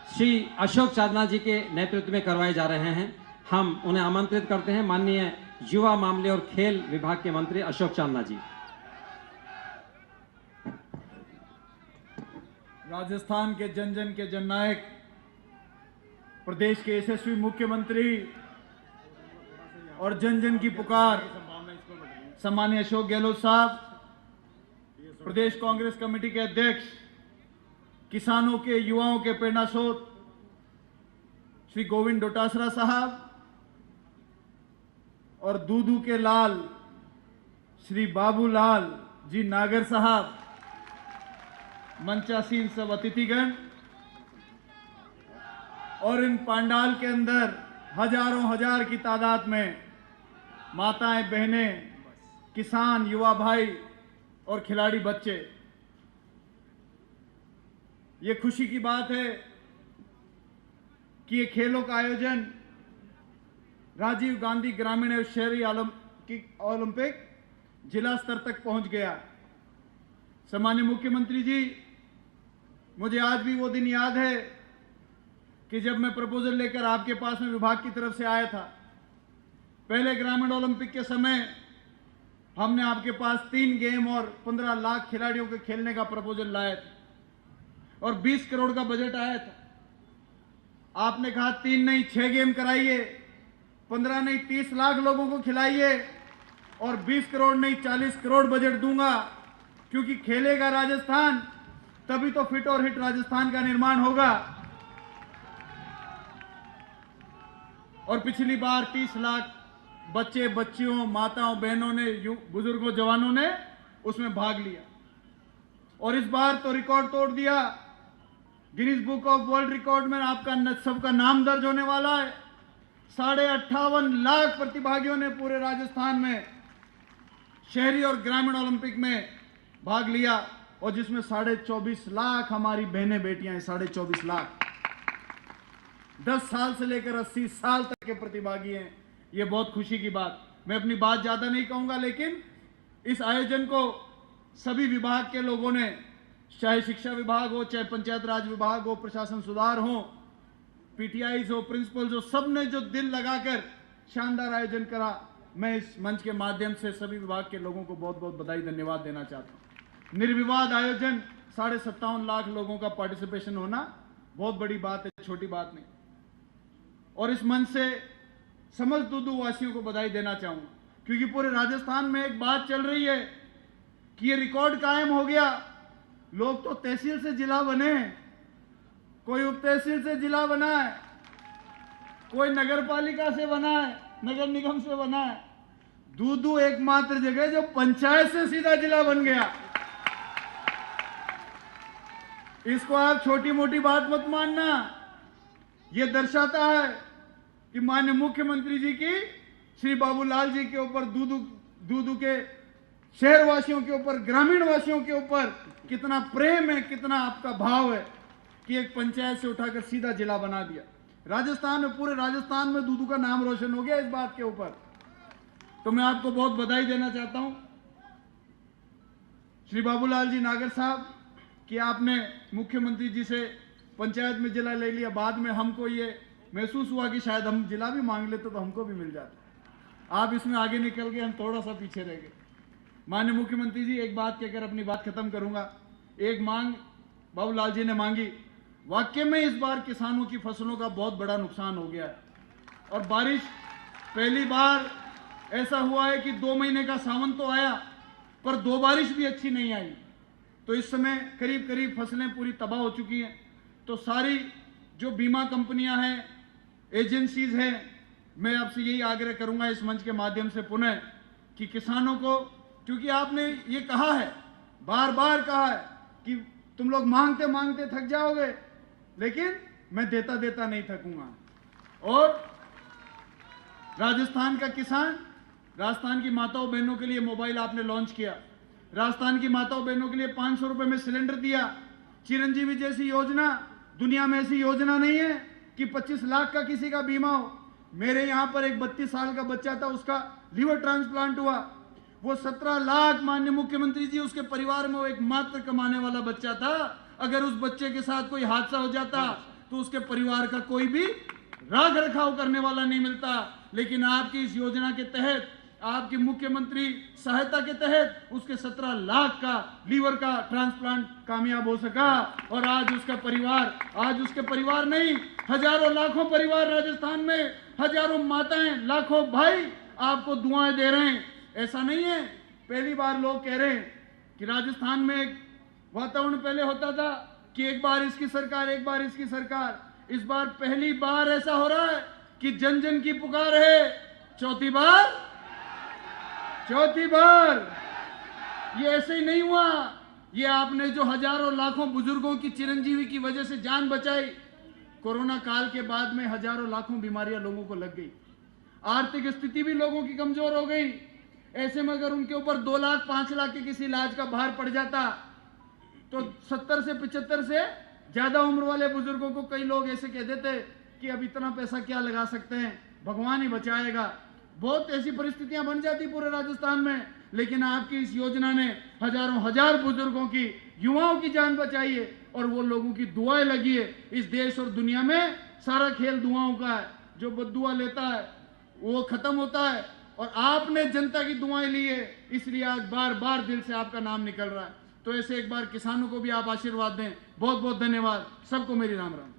श्री अशोक चांदना जी के नेतृत्व में करवाए जा रहे हैं। हम उन्हें आमंत्रित करते हैं, माननीय युवा मामले और खेल विभाग के मंत्री अशोक चांदना जी। राजस्थान के जन के जननायक, प्रदेश के यशस्वी मुख्यमंत्री और जन की पुकार सम्माननीय अशोक गहलोत साहब, प्रदेश कांग्रेस कमेटी के अध्यक्ष, किसानों के युवाओं के प्रेरणा स्रोत श्री गोविंद डोटासरा साहब, और दूदू के लाल श्री बाबूलाल जी नागर साहब, मंचासीन सब अतिथिगण, और इन पंडाल के अंदर हजार की तादाद में माताएं, बहनें, किसान, युवा भाई और खिलाड़ी बच्चे। ये खुशी की बात है कि ये खेलों का आयोजन राजीव गांधी ग्रामीण एवं शहरी ओलंपिक जिला स्तर तक पहुंच गया। सम्माननीय मुख्यमंत्री जी, मुझे आज भी वो दिन याद है कि जब मैं प्रपोजल लेकर आपके पास में विभाग की तरफ से आया था। पहले ग्रामीण ओलंपिक के समय हमने आपके पास 3 गेम और 15 लाख खिलाड़ियों के खेलने का प्रपोजल लाया था, और 20 करोड़ का बजट आया था। आपने कहा 3 नहीं 6 गेम कराइए, 15 नहीं 30 लाख लोगों को खिलाइए, और 20 करोड़ नहीं 40 करोड़ बजट दूंगा, क्योंकि खेलेगा राजस्थान तभी तो फिट और हिट राजस्थान का निर्माण होगा। और पिछली बार 30 लाख बच्चे, बच्चियों, माताओं, बहनों ने, बुजुर्गों, जवानों ने उसमें भाग लिया और इस बार तो रिकॉर्ड तोड़ दिया। Guinness book of world record में आपका सबका नाम दर्ज होने वाला है। 58.5 लाख प्रतिभागियों ने पूरे राजस्थान में शहरी और ग्रामीण ओलंपिक में भाग लिया और जिसमें 24.5 लाख हमारी बहनें बेटियां हैं। 24.5 लाख 10 साल से लेकर 80 साल तक के प्रतिभागी हैं। ये बहुत खुशी की बात। मैं अपनी बात ज्यादा नहीं कहूंगा, लेकिन इस आयोजन को सभी विभाग के लोगों ने, चाहे शिक्षा विभाग हो, चाहे पंचायत राज विभाग हो, प्रशासन सुधार हो, पीटीआईज हो, प्रिंसिपल्स हो, सब ने जो दिल लगाकर शानदार आयोजन करा, मैं इस मंच के माध्यम से सभी विभाग के लोगों को बहुत बहुत बधाई, धन्यवाद देना चाहता हूं। निर्विवाद आयोजन, 57.5 लाख लोगों का पार्टिसिपेशन होना बहुत बड़ी बात है, छोटी बात नहीं। और इस मंच से समस्त दूदू वासियों को बधाई देना चाहूंगा, क्योंकि पूरे राजस्थान में एक बात चल रही है कि ये रिकॉर्ड कायम हो गया। लोग तो तहसील से जिला बने, कोई उप तहसील से जिला बना है, कोई नगर पालिका से बना है, नगर निगम से बना है। दूदू एकमात्र जगह जो पंचायत से सीधा जिला बन गया। इसको आप छोटी मोटी बात मत मानना। यह दर्शाता है कि माननीय मुख्यमंत्री जी की, श्री बाबूलाल जी के ऊपर, दूदू के शहरवासियों के ऊपर, ग्रामीण वासियों के ऊपर कितना प्रेम है, कितना आपका भाव है कि एक पंचायत से उठाकर सीधा जिला बना दिया। राजस्थान में, पूरे राजस्थान में दूदू का नाम रोशन हो गया इस बात के ऊपर। तो मैं आपको बहुत बधाई देना चाहता हूं श्री बाबूलाल जी नागर साहब कि आपने मुख्यमंत्री जी से पंचायत में जिला ले लिया। बाद में हमको ये महसूस हुआ कि शायद हम जिला भी मांग लेते तो हमको भी मिल जाता। आप इसमें आगे निकल गए, हम थोड़ा सा पीछे रह गए। माननीय मुख्यमंत्री जी, एक बात कहकर अपनी बात खत्म करूंगा। एक मांग बाबूलाल जी ने मांगी। वाकई में इस बार किसानों की फसलों का बहुत बड़ा नुकसान हो गया है और बारिश, पहली बार ऐसा हुआ है कि 2 महीने का सावन तो आया पर 2 बारिश भी अच्छी नहीं आई। तो इस समय करीब करीब फसलें पूरी तबाह हो चुकी हैं। तो सारी जो बीमा कंपनियां हैं, एजेंसीज हैं, मैं आपसे यही आग्रह करूंगा इस मंच के माध्यम से पुनः कि किसानों को, क्योंकि आपने ये कहा है, बार बार कहा है कि तुम लोग मांगते मांगते थक जाओगे, लेकिन मैं देता देता नहीं थकूंगा। और राजस्थान का किसान, राजस्थान की माताओं बहनों के लिए मोबाइल आपने लॉन्च किया, राजस्थान की माताओं बहनों के लिए 500 रुपए में सिलेंडर दिया। चिरंजीवी जैसी योजना, दुनिया में ऐसी योजना नहीं है कि 25 लाख का किसी का बीमा हो। मेरे यहां पर एक 32 साल का बच्चा था, उसका लीवर ट्रांसप्लांट हुआ, वो 17 लाख, माननीय मुख्यमंत्री जी, उसके परिवार में वो एकमात्र कमाने वाला बच्चा था। अगर उस बच्चे के साथ कोई हादसा हो जाता तो उसके परिवार का कोई भी राख रखाव करने वाला नहीं मिलता। लेकिन आपकी इस योजना के तहत, आपकी मुख्यमंत्री सहायता के तहत उसके 17 लाख का लीवर का ट्रांसप्लांट कामयाब हो सका और आज उसका परिवार, आज उसके परिवार नहीं, हजारों लाखों परिवार राजस्थान में, हजारों माताएं, लाखों भाई आपको दुआएं दे रहे हैं। ऐसा नहीं है, पहली बार लोग कह रहे हैं कि राजस्थान में एक वातावरण पहले होता था कि एक बार इसकी सरकार, एक बार इसकी सरकार। इस बार पहली बार ऐसा हो रहा है कि जन जन की पुकार है, चौथी बार ये ऐसे ही नहीं हुआ। ये आपने जो हजारों लाखों बुजुर्गों की चिरंजीवी की वजह से जान बचाई, कोरोना काल के बाद में हजारों लाखों बीमारियां लोगों को लग गई, आर्थिक स्थिति भी लोगों की कमजोर हो गई। ऐसे में अगर उनके ऊपर 2 लाख 5 लाख के किसी इलाज का भार पड़ जाता तो 70 से 75 से ज्यादा उम्र वाले बुजुर्गों को कई लोग ऐसे कह देते कि अब इतना पैसा क्या लगा सकते हैं, भगवान ही बचाएगा। बहुत ऐसी परिस्थितियां बन जाती पूरे राजस्थान में। लेकिन आपकी इस योजना ने हजारों हजार बुजुर्गों की, युवाओं की जान बचाई है और वो लोगों की दुआएं लगी है। इस देश और दुनिया में सारा खेल दुआओं का है। जो बद्दुआ लेता है वो खत्म होता है और आपने जनता की दुआएं ली है, इसलिए आज बार बार दिल से आपका नाम निकल रहा है। तो ऐसे एक बार किसानों को भी आप आशीर्वाद दें। बहुत बहुत धन्यवाद, सबको मेरी राम राम।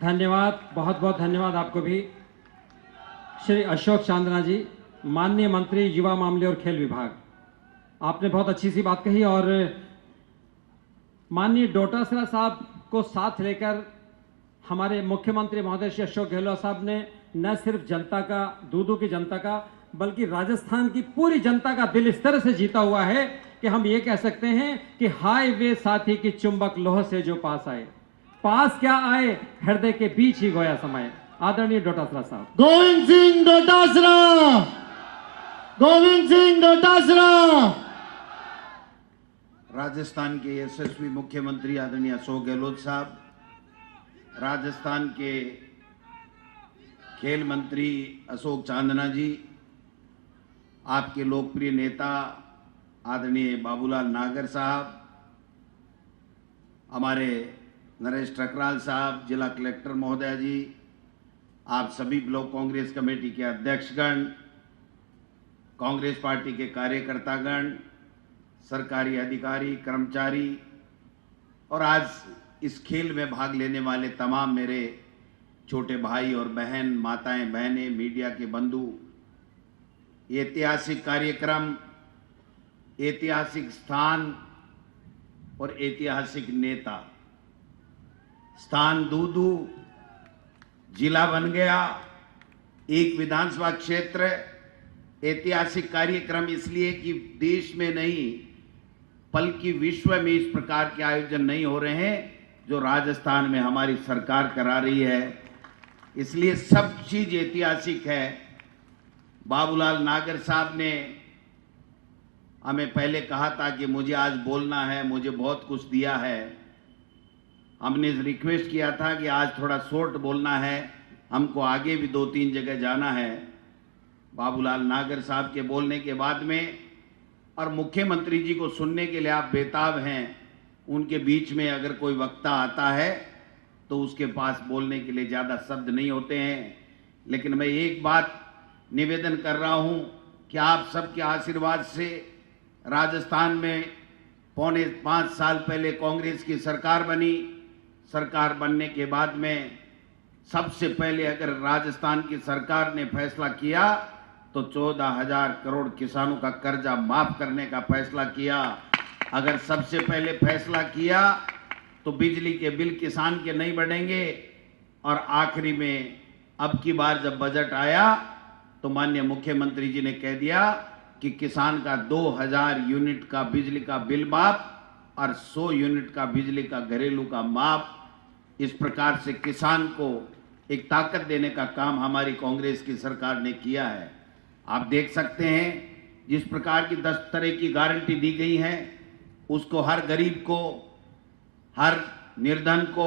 धन्यवाद, बहुत बहुत धन्यवाद आपको भी। श्री अशोक चांदना जी, माननीय मंत्री युवा मामले और खेल विभाग, आपने बहुत अच्छी सी बात कही और माननीय डोटासरा साहब को साथ लेकर हमारे मुख्यमंत्री महोदय श्री अशोक गहलोत साहब ने न सिर्फ जनता का, दूदू की जनता का, बल्कि राजस्थान की पूरी जनता का दिल इस तरह से जीता हुआ है कि हम ये कह सकते हैं कि हाईवे साथी की चुंबक लोह से जो पास आए, पास क्या आए, हृदय के बीच ही गोया समाए। आदरणीय डोटासरा साहब। गोविंद सिंह डोटासरा, गोविंद सिंह डोटासरा। राजस्थान के यशस्वी मुख्यमंत्री आदरणीय अशोक गहलोत साहब, राजस्थान के खेल मंत्री अशोक चांदना जी, आपके लोकप्रिय नेता आदरणीय बाबूलाल नागर साहब, हमारे नरेश ठकराल साहब, जिला कलेक्टर महोदय जी, आप सभी ब्लॉक कांग्रेस कमेटी के अध्यक्षगण, कांग्रेस पार्टी के कार्यकर्तागण, सरकारी अधिकारी, कर्मचारी और आज इस खेल में भाग लेने वाले तमाम मेरे छोटे भाई और बहन, माताएं, बहनें, मीडिया के बंधु, ऐतिहासिक कार्यक्रम, ऐतिहासिक स्थान और ऐतिहासिक नेता। स्थान दूदू जिला बन गया, एक विधानसभा क्षेत्र। ऐतिहासिक कार्यक्रम इसलिए कि देश में नहीं बल्कि विश्व में इस प्रकार के आयोजन नहीं हो रहे हैं जो राजस्थान में हमारी सरकार करा रही है, इसलिए सब चीज ऐतिहासिक है। बाबूलाल नागर साहब ने हमें पहले कहा था कि मुझे आज बोलना है, मुझे बहुत कुछ दिया है। हमने रिक्वेस्ट किया था कि आज थोड़ा शॉर्ट बोलना है, हमको आगे भी 2-3 जगह जाना है। बाबूलाल नागर साहब के बोलने के बाद में और मुख्यमंत्री जी को सुनने के लिए आप बेताब हैं, उनके बीच में अगर कोई वक्ता आता है तो उसके पास बोलने के लिए ज़्यादा शब्द नहीं होते हैं। लेकिन मैं एक बात निवेदन कर रहा हूं कि आप सबके आशीर्वाद से राजस्थान में 4.25 साल पहले कांग्रेस की सरकार बनी। सरकार बनने के बाद में सबसे पहले अगर राजस्थान की सरकार ने फैसला किया तो 14,000 करोड़ किसानों का कर्जा माफ करने का फैसला किया। अगर सबसे पहले फैसला किया तो बिजली के बिल किसान के नहीं बढ़ेंगे। और आखिरी में अब की बार जब बजट आया तो माननीय मुख्यमंत्री जी ने कह दिया कि किसान का 2,000 यूनिट का बिजली का बिल माफ और 100 यूनिट का बिजली का घरेलू का माफ। इस प्रकार से किसान को एक ताकत देने का काम हमारी कांग्रेस की सरकार ने किया है। आप देख सकते हैं जिस प्रकार की 10 तरह की गारंटी दी गई है, उसको हर गरीब को, हर निर्धन को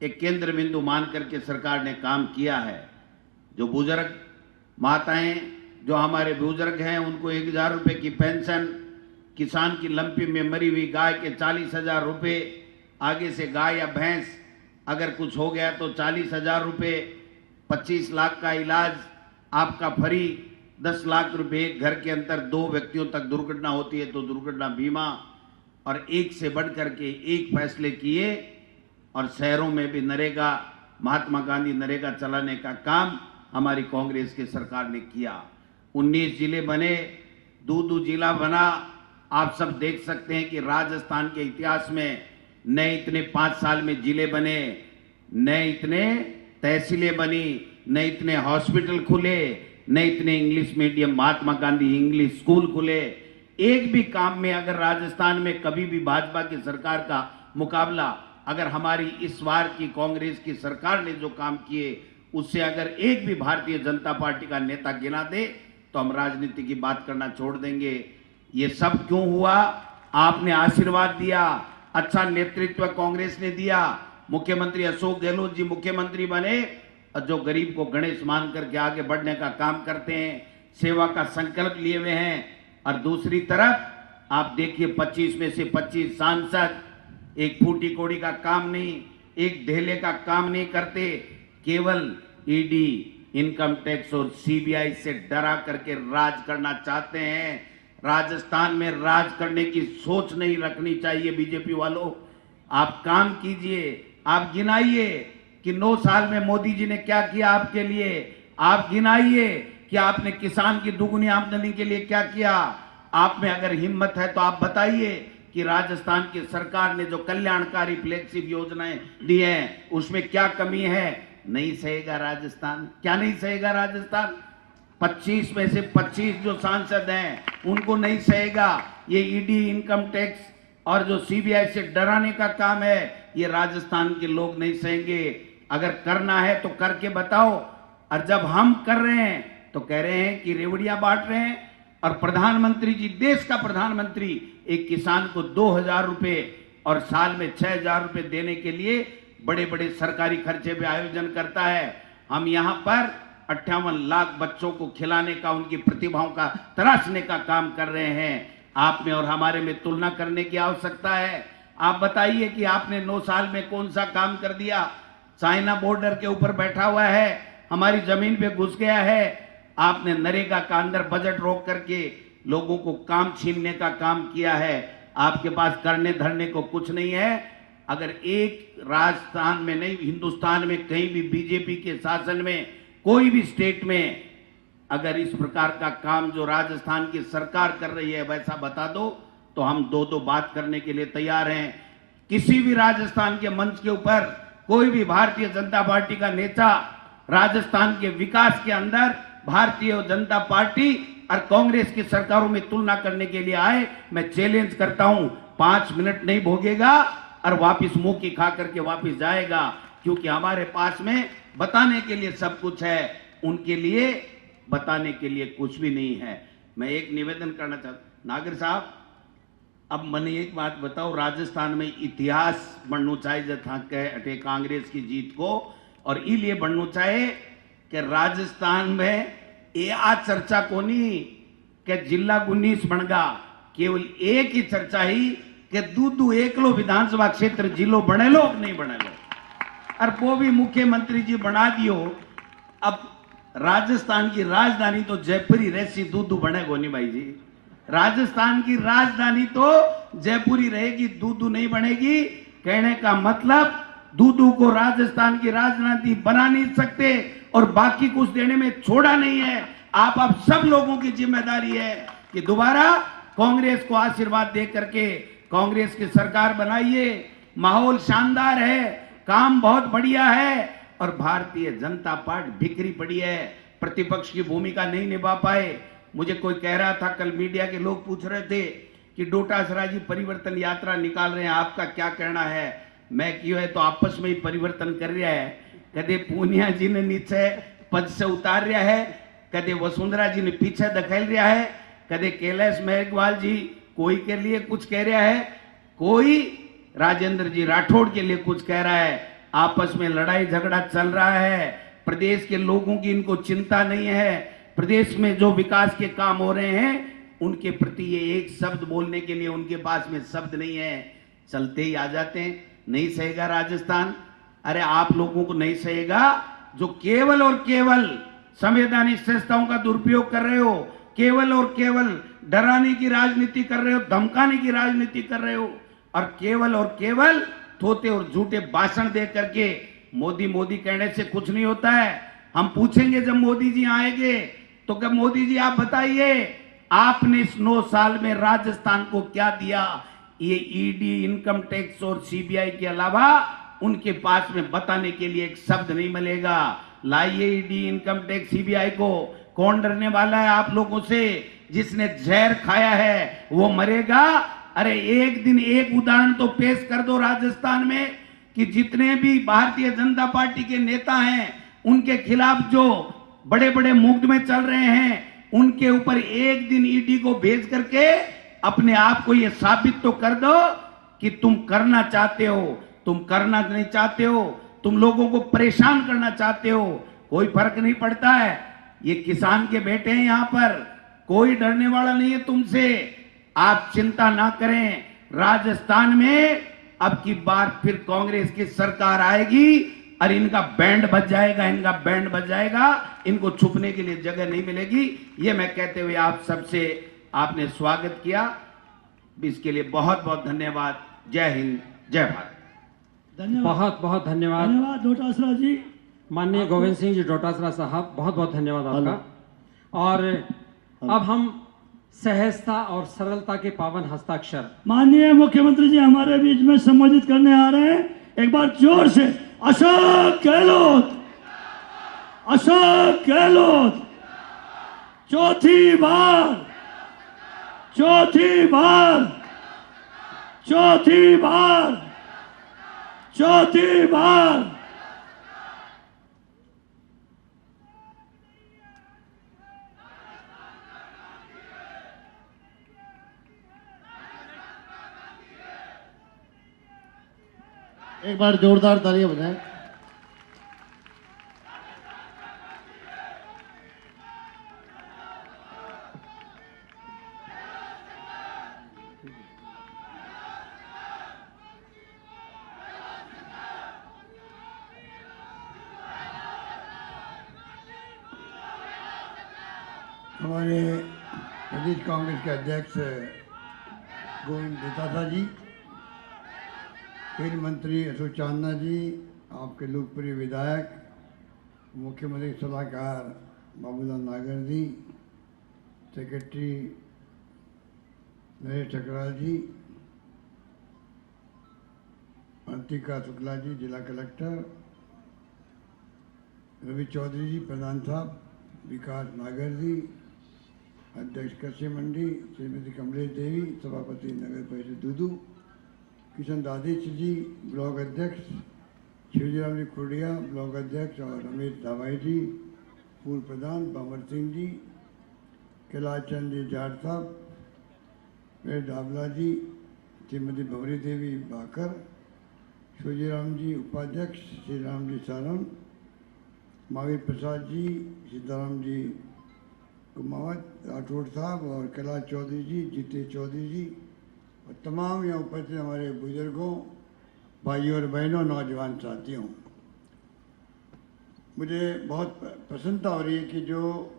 एक केंद्र बिंदु मान करके सरकार ने काम किया है। जो बुजुर्ग माताएं, जो हमारे बुजुर्ग हैं, उनको 1,000 रुपये की पेंशन, किसान की लंपी में मरी हुई गाय के 40,000 रुपये, आगे से गाय या भैंस अगर कुछ हो गया तो 40,000 रुपये, 25 लाख का इलाज आपका फ्री, 10 लाख रुपये। घर के अंदर 2 व्यक्तियों तक दुर्घटना होती है तो दुर्घटना बीमा, और एक से बढ़ करके एक फैसले किए। और शहरों में भी नरेगा, महात्मा गांधी नरेगा चलाने का काम हमारी कांग्रेस की सरकार ने किया। 19 जिले बने, दूदू जिला बना। आप सब देख सकते हैं कि राजस्थान के इतिहास में न इतने 5 साल में जिले बने, न इतने तहसीलें बनी, न इतने हॉस्पिटल खुले, न इतने English medium Mahatma Gandhi English school खुले। एक भी काम में अगर राजस्थान में कभी भी भाजपा की सरकार का मुकाबला, अगर हमारी इस बार की कांग्रेस की सरकार ने जो काम किए उससे अगर एक भी भारतीय जनता पार्टी का नेता गिना दे तो हम राजनीति की बात करना छोड़ देंगे। ये सब क्यों हुआ? आपने आशीर्वाद दिया, अच्छा नेतृत्व कांग्रेस ने दिया, मुख्यमंत्री अशोक गहलोत जी मुख्यमंत्री बने और जो गरीब को गणेश मान करके आगे बढ़ने का काम करते हैं, सेवा का संकल्प लिए हुए हैं। और दूसरी तरफ आप देखिए 25 में से 25 सांसद एक फूटी कोड़ी का काम नहीं, एक ढेले का काम नहीं करते, केवल ईडी, इनकम टैक्स और सीबीआई से डरा करके राज करना चाहते हैं। राजस्थान में राज करने की सोच नहीं रखनी चाहिए बीजेपी वालों। आप काम कीजिए, आप गिनाइए कि 9 साल में मोदी जी ने क्या किया आपके लिए। आप गिनाइए कि आपने किसान की दुगुनी आमदनी के लिए क्या किया। आप में अगर हिम्मत है तो आप बताइए कि राजस्थान की सरकार ने जो कल्याणकारी फ्लैगशिप योजनाएं दी हैं उसमें क्या कमी है। नहीं सहेगा राजस्थान, क्या नहीं सहेगा राजस्थान। 25 में से 25 जो सांसद हैं उनको नहीं सहेगा। ये ईडी, इनकम टैक्स और जो सीबीआई से डराने का काम है ये राजस्थान के लोग नहीं सहेंगे। अगर करना है तो करके बताओ। और जब हम कर रहे हैं तो कह रहे हैं कि रेवड़ियां बांट रहे हैं। और प्रधानमंत्री जी, देश का प्रधानमंत्री एक किसान को 2000 रुपए और साल में 6000 रुपए देने के लिए बड़े बड़े सरकारी खर्चे पे आयोजन करता है। हम यहाँ पर 58 लाख बच्चों को खिलाने का, उनकी प्रतिभाओं का तराशने का काम कर रहे हैं। आप में और हमारे में तुलना करने की आवश्यकता है। आप बताइए कि आपने 9 साल में कौन सा काम कर दिया। चाइना बॉर्डर के ऊपर बैठा हुआ है, हमारी जमीन पे घुस गया है। आपने नरेगा का अंदर बजट रोक करके लोगों को काम छीनने का काम किया है। आपके पास करने धरने को कुछ नहीं है। अगर एक राजस्थान में नहीं, हिंदुस्तान में कहीं भी बीजेपी के शासन में कोई भी स्टेट में अगर इस प्रकार का काम जो राजस्थान की सरकार कर रही है वैसा बता दो तो हम दो बात करने के लिए तैयार हैं। किसी भी राजस्थान के मंच के ऊपर कोई भी भारतीय जनता पार्टी का नेता राजस्थान के विकास के अंदर भारतीय जनता पार्टी और कांग्रेस की सरकारों में तुलना करने के लिए आए, मैं चैलेंज करता हूं 5 मिनट नहीं भोगेगा और वापस मुंह की खा करके वापस जाएगा। क्योंकि हमारे पास में बताने के लिए सब कुछ है, उनके लिए बताने के लिए कुछ भी नहीं है। मैं एक निवेदन करना चाहता हूं, नागर साहब, अब मैंने एक बात बताओ, राजस्थान में इतिहास बनना चाहिए जथा के कांग्रेस की जीत को, और इसलिए बनना चाहिए कि राजस्थान में ये आ चर्चा कोनी कि जिला 19 बनगा, केवल एक ही चर्चा ही कि दूधू एकलो विधानसभा क्षेत्र जिलो बने लो नहीं बने लो, और वो भी मुख्यमंत्री जी बना दियो। अब राजस्थान की राजधानी तो जयपुर ही रहसी, दूधू बनेगो नहीं भाई जी। राजस्थान की राजधानी तो जयपुर ही रहेगी, दूधू नहीं बनेगी। कहने का मतलब दूधू को राजस्थान की राजधानी बना नहीं सकते और बाकी कुछ देने में छोड़ा नहीं है। आप सब लोगों की जिम्मेदारी है कि दोबारा कांग्रेस को आशीर्वाद दे करके कांग्रेस की सरकार बनाइए। माहौल शानदार है, काम बहुत बढ़िया है, और भारतीय जनता पार्टी बिखरी पड़ी है, प्रतिपक्ष की भूमिका नहीं निभा पाए। मुझे कोई कह रहा था, कल मीडिया के लोग पूछ रहे थे कि डोटासरा जी परिवर्तन यात्रा निकाल रहे हैं, आपका क्या कहना है। मैं क्यों है तो आपस में ही परिवर्तन कर रहा है। कदे पूनिया जी ने नीचे पद से उतार रहा है, कदे वसुंधरा जी ने पीछे धकेल रहा है, कदे कैलाश मेघवाल जी कोई के लिए कुछ कह रहा है, कोई राजेंद्र जी राठौड़ के लिए कुछ कह रहा है। आपस में लड़ाई झगड़ा चल रहा है। प्रदेश के लोगों की इनको चिंता नहीं है। प्रदेश में जो विकास के काम हो रहे हैं उनके प्रति ये एक शब्द बोलने के लिए उनके पास में शब्द नहीं है, चलते ही आ जाते हैं। नहीं सहेगा राजस्थान। अरे आप लोगों को नहीं सहेगा जो केवल और केवल संवैधानिक संस्थाओं का दुरुपयोग कर रहे हो, केवल और केवल डराने की राजनीति कर रहे हो, धमकाने की राजनीति कर रहे हो, और केवल थोते और झूठे भाषण दे करके मोदी मोदी कहने से कुछ नहीं होता है। हम पूछेंगे जब मोदी जी आएंगे तो कब मोदी जी आप बताइए आपने इस 9 साल में राजस्थान को क्या दिया। ये ईडी, इनकम टैक्स और सीबीआई के अलावा उनके पास में बताने के लिए एक शब्द नहीं मिलेगा। लाइए ईडी, इनकम टैक्स, सीबीआई को। कौन डरने वाला है आप लोगों से? जिसने जहर खाया है वो मरेगा। अरे एक दिन एक उदाहरण तो पेश कर दो राजस्थान में कि जितने भी भारतीय जनता पार्टी के नेता हैं उनके खिलाफ जो बड़े बड़े मुकदमे चल रहे हैं उनके ऊपर एक दिन ईडी को भेज करके अपने आप को ये साबित तो कर दो कि तुम करना चाहते हो, तुम करना नहीं चाहते हो, तुम लोगों को परेशान करना चाहते हो। कोई फर्क नहीं पड़ता है। ये किसान के बेटे हैं, यहाँ पर कोई डरने वाला नहीं है तुमसे। आप चिंता ना करें। राजस्थान में अब की बार फिर कांग्रेस की सरकार आएगी और इनका बैंड बज जाएगा, इनका बैंड बज जाएगा। इनको छुपने के लिए जगह नहीं मिलेगी। ये मैं कहते हुए आप सबसे आपने स्वागत किया, इसके लिए बहुत बहुत धन्यवाद। जय हिंद, जय भारत। धन्यवाद, बहुत बहुत धन्यवाद। धन्यवाद डोटासरा जी। माननीय गोविंद सिंह जी डोटासरा साहब, बहुत बहुत धन्यवाद आपका। और अब हम सहजता और सरलता के पावन हस्ताक्षर माननीय मुख्यमंत्री जी हमारे बीच में संबोधित करने आ रहे हैं। एक बार जोर से अशोक गहलोत, अशोक गहलोत, चौथी बार, चौथी बार, चौथी बार, चौथी बार। एक बार जोरदार तालियां बजाएं। हमारे प्रदेश कांग्रेस के अध्यक्ष गोविंद डोटासरा जी, खेल मंत्री अशोक चांदना जी, आपके लोकप्रिय विधायक मुख्यमंत्री सलाहकार बाबूलाल नागर जी, सेक्रेटरी नरेश ठकराल जी, अंतिका शुक्ला जी, जिला कलेक्टर रवि चौधरी जी, प्रधान साहब विकास नागर जी, अध्यक्ष कृषि मंडी श्रीमती कमलेश देवी, सभापति नगर परिषद दूदू, किशन दादेश जी, ब्लॉक अध्यक्ष शिवजीराम जी खुडिया, ब्लॉक अध्यक्ष और रमेश धावाई जी, पूर्व प्रधान बाबर सिंह जी, कैलाश चंद जी जाट साहब, मेरे डाबला जी, श्रीमती भवरी देवी बाकर, शिवजीराम जी उपाध्यक्ष, श्री राम जी सारण, महावीर प्रसाद जी, सीताराम जी कुमावत, राठौड़ साहब और कैलाश चौधरी जी, जीते चौधरी जी और तमाम यहाँ उपस्थित हमारे बुजुर्गों, भाइयों और बहनों, नौजवान साथियों, मुझे बहुत प्रसन्नता हो रही है कि जो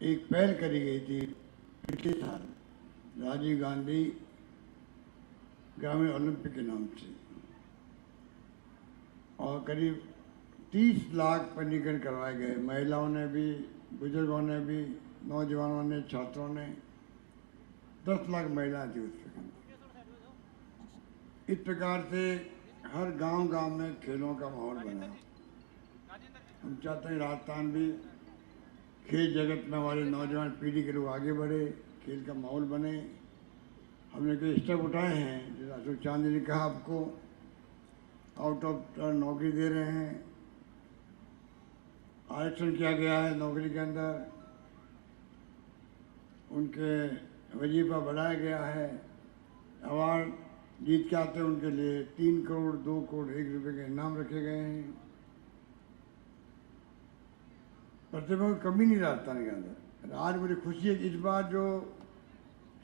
एक पहल करी गई थी पिछले साल राजीव गांधी ग्रामीण ओलंपिक के नाम से, और करीब 30 लाख पंजीकरण करवाए गए। महिलाओं ने भी, बुजुर्गों ने भी, नौजवानों ने, छात्रों ने, 10 लाख महिलाएं थी उस समय। इस प्रकार से हर गांव-गांव में खेलों का माहौल बना। हम चाहते हैं राजस्थान भी खेल जगत में हमारे नौजवान पीढ़ी के लोग आगे बढ़े, खेल का माहौल बने। हमने कोई स्टेप उठाए हैं, जैसे अशोक चांदी ने कहा, आपको आउट ऑफ टर्न नौकरी दे रहे हैं, आरक्षण किया गया है नौकरी के अंदर, उनके वजीफा बढ़ाया गया है, अवार्ड जीत के आते हैं उनके लिए 3 करोड़ 2 करोड़ 1 रुपए के इनाम रखे गए हैं। प्रतिभा की कमी नहीं राजस्थान के अंदर। आज मुझे खुशी है कि इस बार जो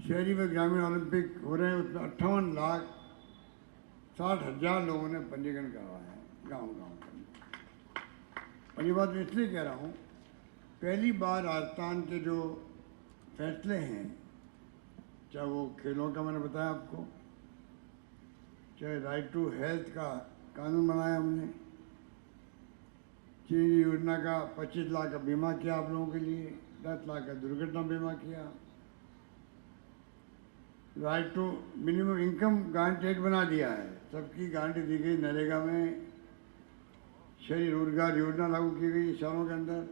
शहरी व ग्रामीण ओलंपिक हो रहे हैं उसमें 58,60,000 लोगों ने पंजीकरण करवाया है गाँव-गाँव। और ये बात मैं इसलिए कह रहा हूँ, पहली बार राजस्थान के जो फैसले हैं, चाहे वो खेलों का मैंने बताया आपको, चाहे राइट टू हेल्थ का कानून बनाया हमने, चीनी योजना का 25 लाख का बीमा किया आप लोगों के लिए, 10 लाख का दुर्घटना बीमा किया, right to minimum income guarantee act बना दिया है, सबकी गारंटी दी गई। नरेगा में शहरी रोजगार योजना लागू की गई शहरों के अंदर,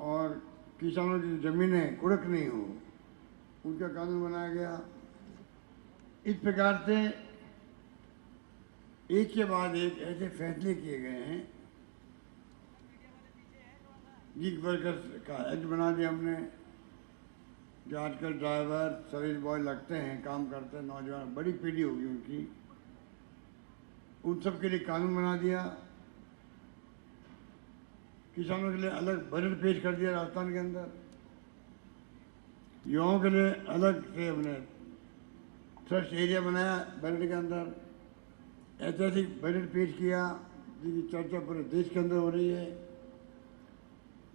और किसानों की जमीनें कुड़क नहीं हो उनका कानून बनाया गया। इस प्रकार से एक के बाद एक ऐसे फैसले किए गए हैं। गिग वर्कर्स का एक्ट बना दिया हमने, जो आजकल ड्राइवर सर्विस बॉय लगते हैं, काम करते हैं, नौजवान बड़ी पीढ़ी होगी उनकी, उन सब के लिए कानून बना दिया। किसानों के लिए अलग बजट पेश कर दिया राजस्थान के अंदर, युवाओं के लिए अलग से हमने थ्रस्ट एरिया बनाया बजट के अंदर, ऐतिहासिक बजट पेश किया जिसकी चर्चा पूरे देश के अंदर हो रही है।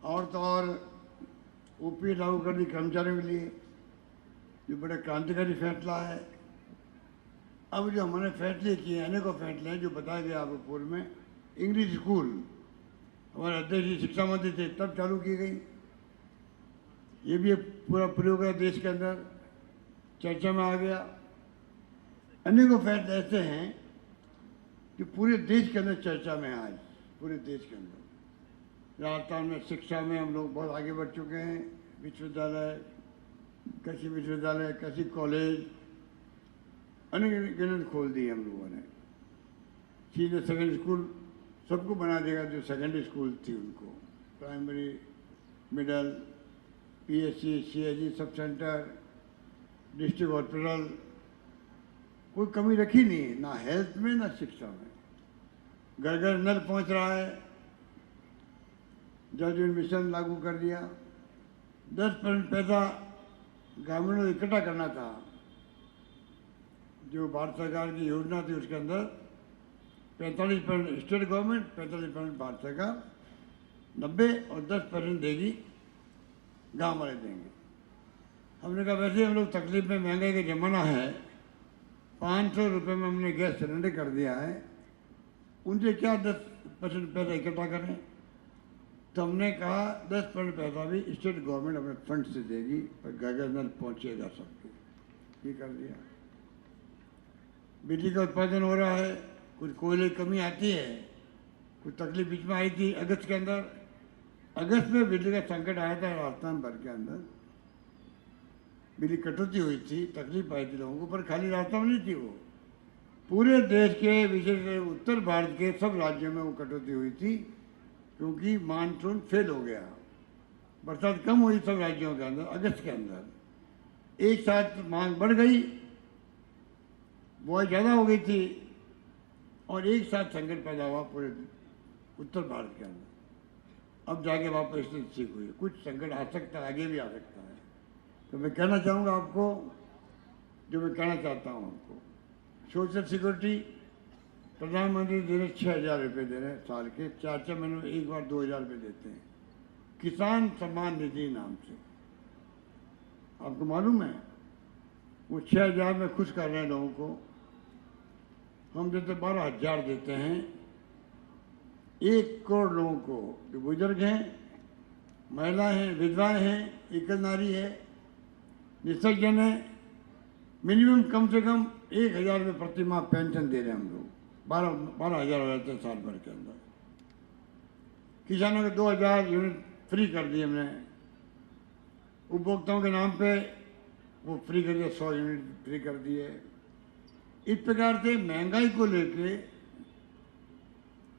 और तो और ओपी लागू कर दी कर्मचारियों के लिए, जो बड़ा क्रांतिकारी फैसला है। अब जो हमने फैसले किए, अनेकों फैसले हैं जो बताया गया आपको पूर्व में, इंग्लिश स्कूल हमारे अध्यक्ष जी शिक्षा मंत्री थे तब चालू की गई। ये भी एक पूरा प्रयोग है देश के अंदर, चर्चा में आ गया। अनेकों फैक्ट ऐसे हैं कि पूरे देश के अंदर चर्चा में है आज, पूरे देश के अंदर। राजस्थान में शिक्षा में हम लोग बहुत आगे बढ़ चुके हैं। विश्वविद्यालय, कृषि विश्वविद्यालय, कृषि कॉलेज अनेक खोल दिए हम लोगों ने। सीनियर सेकेंडरी स्कूल सबको बना देगा जो सेकेंडरी स्कूल थी उनको, primary, middle, PSC, CSC, sub centre, district hospital, कोई कमी रखी नहीं, ना हेल्थ में ना शिक्षा में। घर घर नल पहुंच रहा है। जल जीवन मिशन लागू कर दिया। 10% पैसा ग्रामीणों को इकट्ठा करना था, जो भारत सरकार की योजना थी उसके अंदर 45% स्टेट गवर्नमेंट, 45% भारत सरकार, 90 और 10% देगी, गांव वाले देंगे। हमने कहा वैसे हम लोग तकलीफ में, महंगाई का जमाना है, 500 रुपये में हमने गैस सिलेंडर कर दिया है, उनसे क्या 10% पैसा इकट्ठा करें। तो हमने कहा 10% पैसा भी स्टेट गवर्नमेंट अपने फंड से देगी और घर घर नल पहुँचेगा सबको। ये कर दिया। बिजली का उत्पादन हो रहा है। कुछ कोयले की कमी आती है, कुछ तकलीफ बीच में आई थी अगस्त के अंदर। अगस्त में बिजली का संकट आया था राजस्थान भर के अंदर, बिजली कटौती हुई थी, तकलीफ आई थी लोगों को, पर खाली राजस्थान में नहीं थी वो, पूरे देश के, विशेष उत्तर भारत के सब राज्यों में वो कटौती हुई थी, क्योंकि मानसून फेल हो गया। बरसात कम हुई सब राज्यों के अंदर अगस्त के अंदर। एक साथ मांग बढ़ गई, बुआई ज़्यादा हो गई थी, और एक साथ संकट पैदा हुआ पूरे उत्तर भारत के अंदर। अब जाके वापस स्थिति ठीक हुई। कुछ संकट आ सकता है, आगे भी आ सकता है। तो मैं कहना चाहूँगा आपको, जो मैं कहना चाहता हूँ आपको, सोशल सिक्योरिटी प्रधानमंत्री दे रहे 6,000 रुपये दे रहे हैं साल के, 4 महीने में एक बार 2,000 रुपये देते हैं, किसान सम्मान निधि नाम से। आपको मालूम है वो 6,000 में खुश कर रहे हैं लोगों को। हम देते 12,000 देते हैं 1 करोड़ लोगों को, जो बुजुर्ग हैं, महिलाएं हैं, विधवाएं हैं, एकल नारी है, निसर्जन है। मिनिमम कम से कम 1,000 रुपये प्रति माह पेंशन दे रहे हैं हम लोग। 12,000 हो जाते हैं साल भर के अंदर। किसानों के 2,000 यूनिट फ्री कर दिए हमने। उपभोक्ताओं के नाम पे वो फ्री कर दिया, 100 यूनिट फ्री कर दिए। इस प्रकार से महंगाई को लेके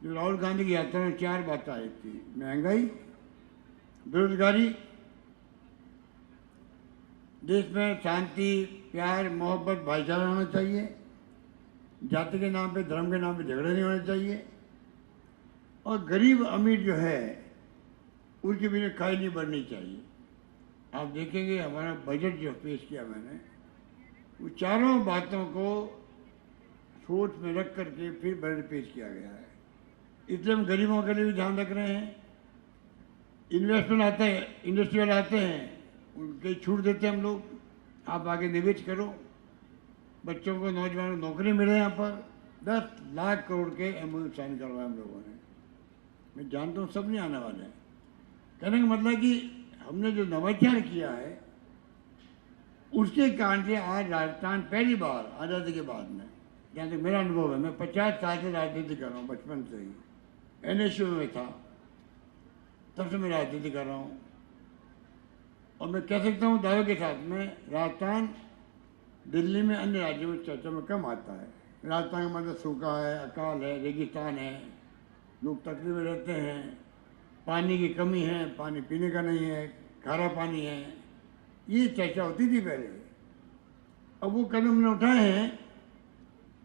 जो राहुल गांधी की यात्रा में 4 बातें आई थी: महंगाई, बेरोजगारी, देश में शांति, प्यार, मोहब्बत, भाईचारा होना चाहिए, जाति के नाम पे, धर्म के नाम पे झगड़े नहीं होने चाहिए, और गरीब अमीर जो है उसके बीच खाई नहीं बढ़नी चाहिए। आप देखेंगे हमारा बजट जो पेश किया मैंने, वो चारों बातों को सोच में रख करके फिर बजट पेश किया गया है। इसलिए हम गरीबों के लिए भी ध्यान रख रहे हैं। इन्वेस्टमेंट आते हैं, इंडस्ट्री वाले आते हैं, उनके छूट देते हैं हम लोग, आप आगे निवेश करो, बच्चों को, नौजवानों को नौकरी मिले। यहाँ पर 10 लाख करोड़ के MOU साइन करवाए हम लोगों ने। मैं जानता हूँ सब नहीं आने वाले हैं। कहने का मतलब कि हमने जो नवाचार किया है उसके कारण से आज राजस्थान पहली बार आज़ादी के बाद में, जहाँ तक मेरा अनुभव है, मैं 50 साल से राजनीति कर रहा हूँ, बचपन से ही NSU में था, तब से मैं राजनीति कर रहा हूँ, और मैं कह सकता हूँ दावे के साथ में राजस्थान दिल्ली में अन्य राज्यों में चर्चा में कम आता है। राजस्थान का मतलब सूखा है, अकाल है, रेगिस्तान है, लोग तकलीफ में रहते हैं, पानी की कमी है, पानी पीने का नहीं है, खारा पानी है, ये चर्चा होती थी पहले। अब वो कदम हमने उठाए हैं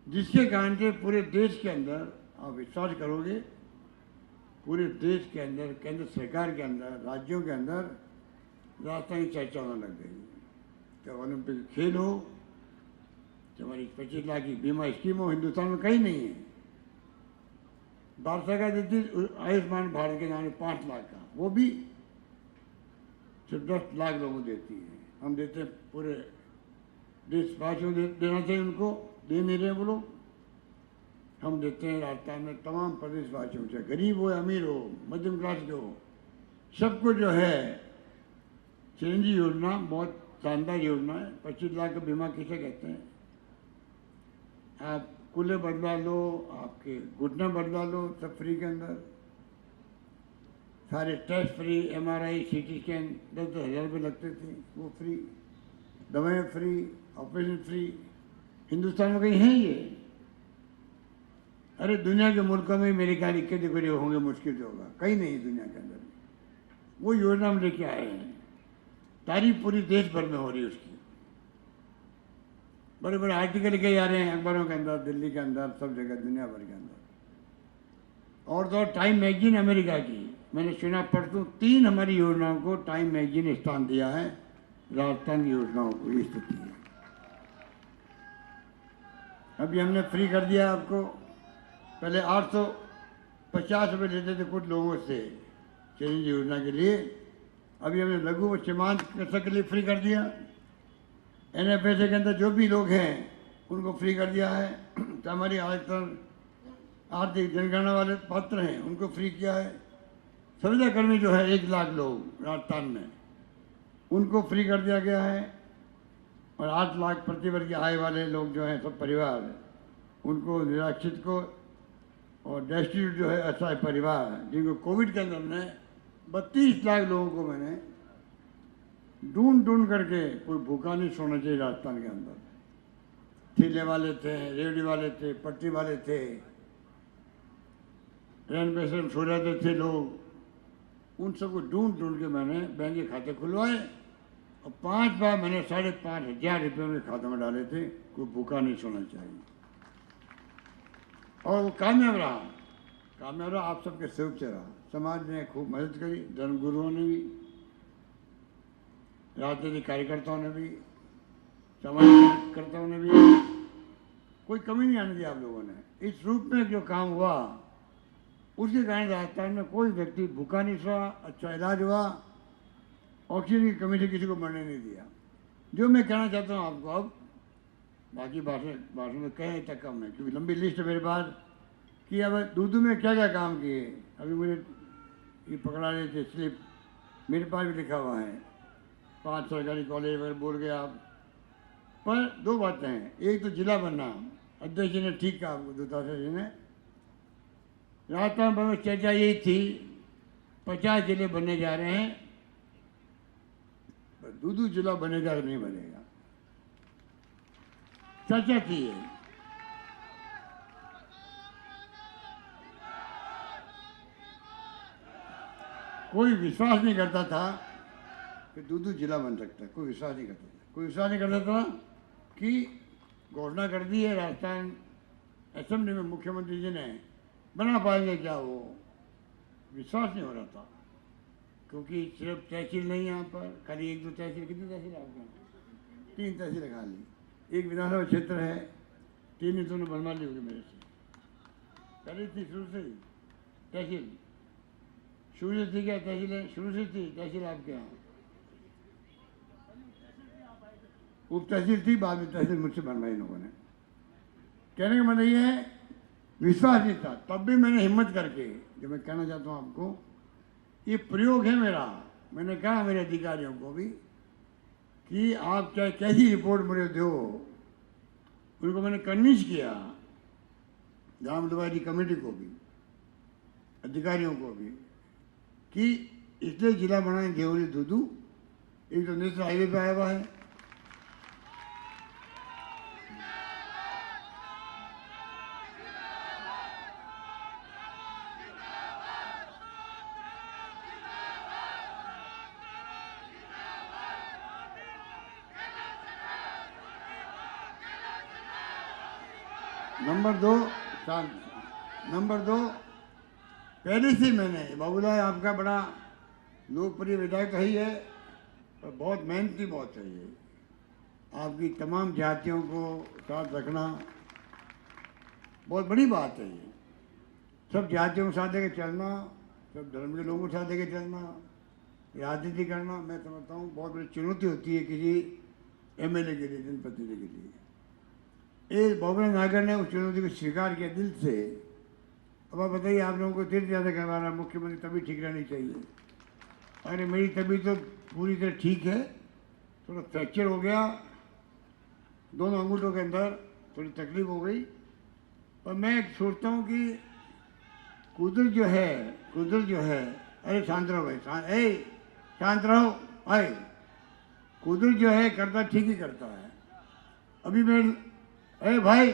जिसके कारण से पूरे देश के अंदर, आप विश्वास करोगे, पूरे देश के अंदर, केंद्र सरकार के अंदर, राज्यों के अंदर राजस्थान की चर्चा होने लग गई। चाहे ओलंपिक खेल हो, चाहे हमारी 25 लाख की बीमा स्कीम हो, हिंदुस्तान में कहीं नहीं है। भारत सरकार देती आयुष्मान भारत के नाम 5 लाख का, वो भी सिर्फ 10 लाख लोगों को देती है। हम देते हैं पूरे देशवासियों को देना चाहिए, उनको दे नहीं रहे वो लोग। हम देते हैं राजस्थान में तमाम प्रदेशवासियों से, गरीब हो अमीर हो मध्यम क्लास के हो, सबको जो है चिरंजीवी योजना बहुत शानदार योजना है। 25 लाख का बीमा किसे कहते हैं? आप कूल्हे बदला लो, आपके घुटने बदला लो, सब फ्री के अंदर, सारे test free, MRI CT scan 10-10 हज़ार रुपये लगते थे, वो फ्री, दवाएं फ्री, ऑपरेशन फ्री। हिंदुस्तान में कहीं है ये? अरे दुनिया के मुल्कों में मेरे ख्याल 21 होंगे, मुश्किल से होगा, कहीं नहीं दुनिया के अंदर। वो योजना हम लेके आए हैं, तारीफ पूरी देश भर में हो रही है उसकी, बड़े बड़े आर्टिकल लिखे जा रहे हैं अखबारों के अंदर, दिल्ली के अंदर, सब जगह, दुनिया भर के अंदर। और तो टाइम मैगजीन अमेरिका की, मैंने सुना परसों 3 हमारी योजनाओं को टाइम मैगजीन ने स्थान दिया है, राजस्थान की योजनाओं को। ये स्थिति है। अभी हमने फ्री कर दिया आपको, पहले 850 रुपये लेते थे कुछ लोगों से चिरंजीवी योजना के लिए, अभी हमने लघु व सीमांत कृषक के लिए फ्री कर दिया। NFSA के अंदर जो भी लोग हैं उनको फ्री कर दिया है। तो हमारी आर्थिक जनगणना वाले पात्र हैं उनको फ्री किया है। संविदा कर्मी जो है 1 लाख लोग राजस्थान में, उनको फ्री कर दिया गया है। और 8 लाख प्रतिवर्ग की आय वाले लोग जो हैं सब परिवार, उनको निराश्रित को और डेस्टिट्यूट जो है असहाय परिवार, जिनको कोविड के अंदर हमने 32 लाख लोगों को मैंने ढूंढ करके, कोई भूखा नहीं सोना चाहिए राजस्थान के अंदर। ठेले वाले थे, रेवड़ी वाले थे, पट्टी वाले थे, ट्रेन पे से सो जाते थे लोग, उन सबको ढूंढ के मैंने बैंक के खाते खुलवाए और 5 बार मैंने 5,500 रुपये उनके खाते में डाले थे। कोई भूखा नहीं सोना चाहिए। और वो कामयाब रहा, आप सबके सहयोग से रहा। समाज ने खूब मदद करी, धर्मगुरुओं ने भी, राजनीतिक कार्यकर्ताओं ने भी, सामाजिक कार्यकर्ताओं ने भी, कोई कमी नहीं आने दी आप लोगों ने। इस रूप में जो काम हुआ उसके कारण राजस्थान में कोई व्यक्ति भूखा नहीं सोया, अच्छा इलाज हुआ, ऑक्सीजन की कमी से किसी को मरने नहीं दिया। जो मैं कहना चाहता हूँ आपको, अब बाकी भाषण में कहें तक कम है, क्योंकि लंबी लिस्ट है मेरे पास कि अब दूध में क्या क्या काम किए। अभी मुझे ये पकड़ा रहे थे स्लिप, मेरे पास भी लिखा हुआ है, 5 सरकारी कॉलेज वगैरह बोल गए आप। पर 2 बातें हैं, एक तो जिला बनना, अध्यक्ष जी ने ठीक कहा, दुताशा जी ने, राजस्थान भर में चर्चा यही थी 50 जिले बनने जा रहे हैं, पर दूध जिला बनेगा नहीं बनेगा, चर्चा थी ये। कोई विश्वास नहीं करता था कि दूध जिला बन सकता है, कोई विश्वास नहीं करता था। कोई विश्वास नहीं करता था कि घोषणा कर दी है राजस्थान असेंबली में मुख्यमंत्री जी ने, बना पाएंगे क्या, वो विश्वास नहीं हो रहा था। क्योंकि सिर्फ तहसील नहीं, यहाँ पर खाली 1-2 तहसील, कितनी तहसील आपके यहाँ? 3 तहसील खाली, एक विधानसभा क्षेत्र है, 3 ही दोनों बनवा ली होगी मेरे से, पहले थी शुरू से ही तहसील, शुरू से थी क्या तहसील है? शुरू से थी तहसील आपके यहाँ, उप तहसील थी, बाद में तहसील मुझसे बनवाई लोगों ने। कहने का मतलब ये है विश्वास नहीं था, तब भी मैंने हिम्मत करके, जो मैं कहना चाहता हूँ आपको, ये प्रयोग है मेरा। मैंने कहा मेरे अधिकारियों को भी कि आप चाहे कैसी रिपोर्ट मुझे दो, उनको मैंने कन्विंस किया, ग्राम डिवाइडरी कमेटी को भी, अधिकारियों को भी, कि इसलिए जिला बनाए गेवरी दूधू, एक तो नेशनल हाईवे पे आया हुआ है, नंबर दो पहले से मैंने, बाबूलाल आपका बड़ा लोकप्रिय विधायक तो ही है, पर बहुत मेहनती बहुत है ये, आपकी तमाम जातियों को साथ रखना बहुत बड़ी बात है। ये सब जातियों के साथ लेकर चलना, सब धर्म के लोगों के साथ लेकर चलना, राजनीति करना, मैं समझता हूँ बहुत बड़ी चुनौती होती है किसी MLA के लिए, जनप्रतिनिधि के लिए। एक भूपेंद्र नागर ने उस चुनौती को स्वीकार किया दिल से। अब आप बताइए, आप लोगों को तीर्थ यात्रा करवाना, मुख्यमंत्री तबीयत ठीक रहनी चाहिए। अरे मेरी तबीयत तो पूरी तरह ठीक है, थोड़ा फ्रैक्चर हो गया, दोनों अंगूठों के अंदर थोड़ी तकलीफ हो गई। और मैं सोचता हूँ कि कुदरत जो है, अरे शांत रहो भाई, शांत रहो भाई। कुदरत जो है करता ठीक ही करता है। अभी मैं, अरे भाई,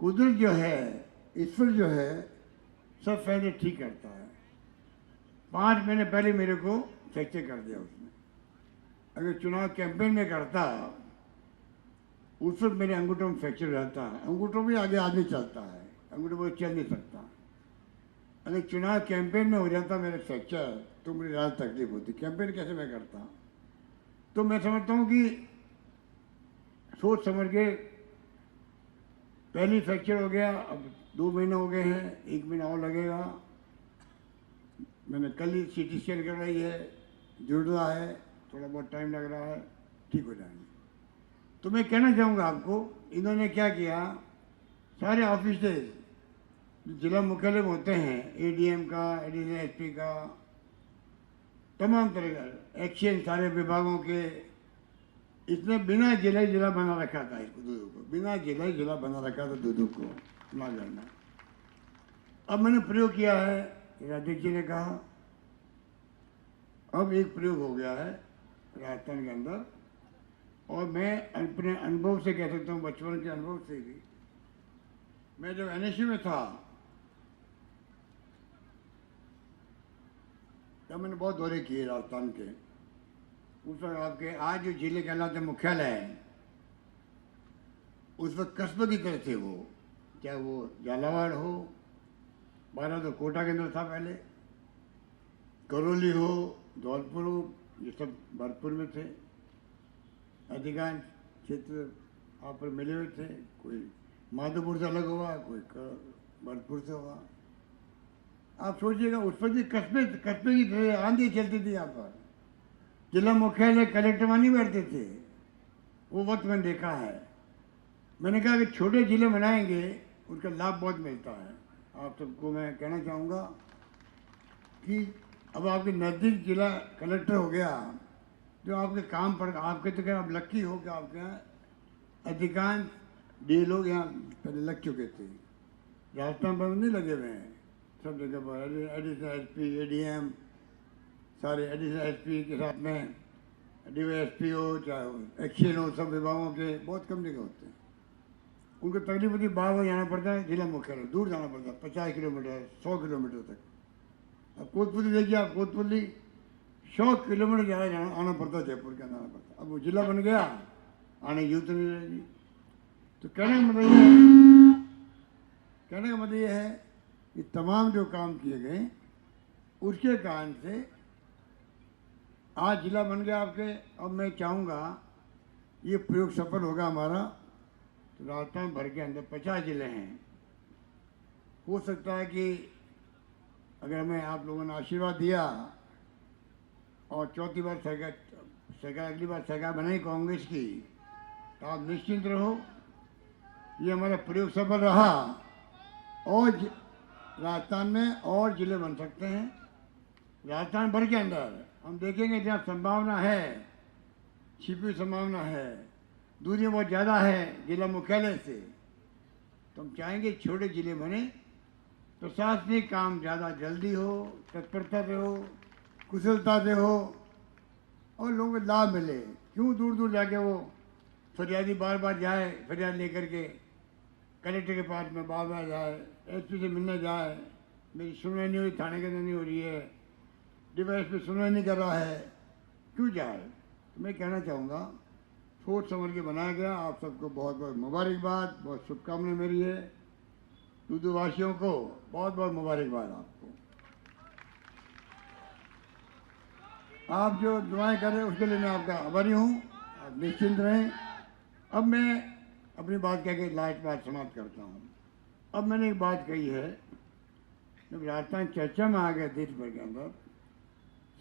कुदरत जो है, ईश्वर जो है, सब पहले ठीक करता है। 5 महीने पहले मेरे को फ्रैक्चर कर दिया उसने। अगर चुनाव कैंपेन में करता, उस वक्त मेरे अंगूठों में फ्रैक्चर रहता है। अंगूठों में आगे आदमी चलता है, अंगूठों में चल नहीं सकता। अगर चुनाव कैंपेन में हो जाता मेरे फ्रैक्चर, तो मुझे ज़्यादा तकलीफ होती। कैंपेन कैसे मैं करता? तो मैं समझता हूँ कि सोच समझ के पहली फ्रैक्चर हो गया, अब 2 महीने हो गए हैं, 1 महीना और लगेगा। मैंने कल ही CT स्कैन करवाई है, जुड़ रहा है, थोड़ा बहुत टाइम लग रहा है, ठीक हो जाएंगे। तो मैं कहना चाहूँगा आपको, इन्होंने क्या किया, सारे ऑफिसर्स जिला मुख्यालय में होते हैं, ADM का, एडिशनल SP का, तमाम तरह का एक्शन, सारे विभागों के, इसने बिना जिला बना रखा था इसको, दूधू को बिना जिला बना रखा था दूधू को ना करना। अब मैंने प्रयोग किया है, राजेश जी ने कहा, अब एक प्रयोग हो गया है राजस्थान के अंदर। और मैं अपने अनुभव से कह सकता हूँ, बचपन के अनुभव से भी, मैं जब NSU में था तब मैंने बहुत दौरे किए राजस्थान के। उस वक्त आपके आज जो जिले कहलाते मुख्यालय है, उस वक्त कस्बे की तरह थे वो, चाहे वो झालावाड़ हो, 12 तो कोटा के अंदर था पहले, करौली हो, धौलपुर हो, ये सब भरतपुर में थे। अधिकांश क्षेत्र आप पर मिले हुए थे, कोई माधोपुर से अलग हुआ, कोई भरतपुर से हुआ। आप सोचिएगा, उस पर भी कस्बे की तरह आंधी चलती थी यहाँ पर। जिला मुख्यालय कलेक्टर वहाँ नहीं बैठते थे, वो वक्त मैंने देखा है। मैंने कहा कि छोटे जिले बनाएंगे, उसका लाभ बहुत मिलता है। आप सबको मैं कहना चाहूँगा कि अब आपके नज़दीक जिला कलेक्टर हो गया, जो आपके काम पर, आपके तो क्या आप लक्की हो कि आपके यहाँ अधिकांश DA लोग यहाँ पहले लग चुके थे। राजस्थान पर नहीं लगे हुए हैं, सब जगह पर एडिशनल SP, ADM, सारे एडिशनल SP के साथ में DYSP हो, चाहे एक्शन हो, सब विभागों के बहुत कम जगह होते हैं। उनको तकलीफ होती, बार जाना पड़ता है, जिला मुख्यालय दूर जाना पड़ता है, 50 किलोमीटर 100 किलोमीटर तक। अब कोतपुली देखिए आप, कोतपुली 100 किलोमीटर ज़्यादा आना पड़ता, जयपुर के अंदर आना पड़ता। अब वो जिला बन गया, आने की जरूरत नहीं रहेगी। तो कहने का मतलब ये है कि तमाम जो काम किए गए उसके कारण से आज जिला बन गया आपके। अब मैं चाहूँगा ये प्रयोग सफल होगा हमारा, तो राजस्थान भर के अंदर 50 जिले हैं। हो सकता है कि अगर हमें आप लोगों ने आशीर्वाद दिया और चौथी बार सरकार अगली बार सरकार बनाई कांग्रेस की, तो आप निश्चिंत रहो, ये हमारा प्रयोग सफल रहा और राजस्थान में और जिले बन सकते हैं। राजस्थान भर के अंदर हम देखेंगे जहाँ संभावना है, छिपी संभावना है, दूरी बहुत ज़्यादा है जिला मुख्यालय से, तो हम चाहेंगे छोटे जिले बने, प्रशासनिक काम ज़्यादा जल्दी हो, तत्परता से हो, कुशलता से हो और लोगों को लाभ मिले। क्यों दूर दूर जाके वो फरियादी बार बार जाए, फरियाद लेकर के कलेक्टर के पास में बार बार जाए, SP से मिलने जाए, मेरी सुनवाई नहीं हुई, थाने के अंदर नहीं हो रही है, DYSP सुनवाई नहीं कर रहा है, क्यों जाए? तो मैं कहना चाहूँगा सोच समझ के बनाया गया। आप सबको बहुत बहुत मुबारकबाद, बहुत शुभकामनाएं मेरी है। दूधू वासियों को बहुत बहुत मुबारकबाद। आपको आप जो दुआएं कर रहे हैं उसके लिए मैं आपका आभारी हूँ। आप निश्चिंत रहें। अब मैं अपनी बात कह के लास्ट बात समाप्त करता हूँ। अब मैंने एक बात कही है, जब राजस्थान चर्चा में आ गया देश भर के अंदर,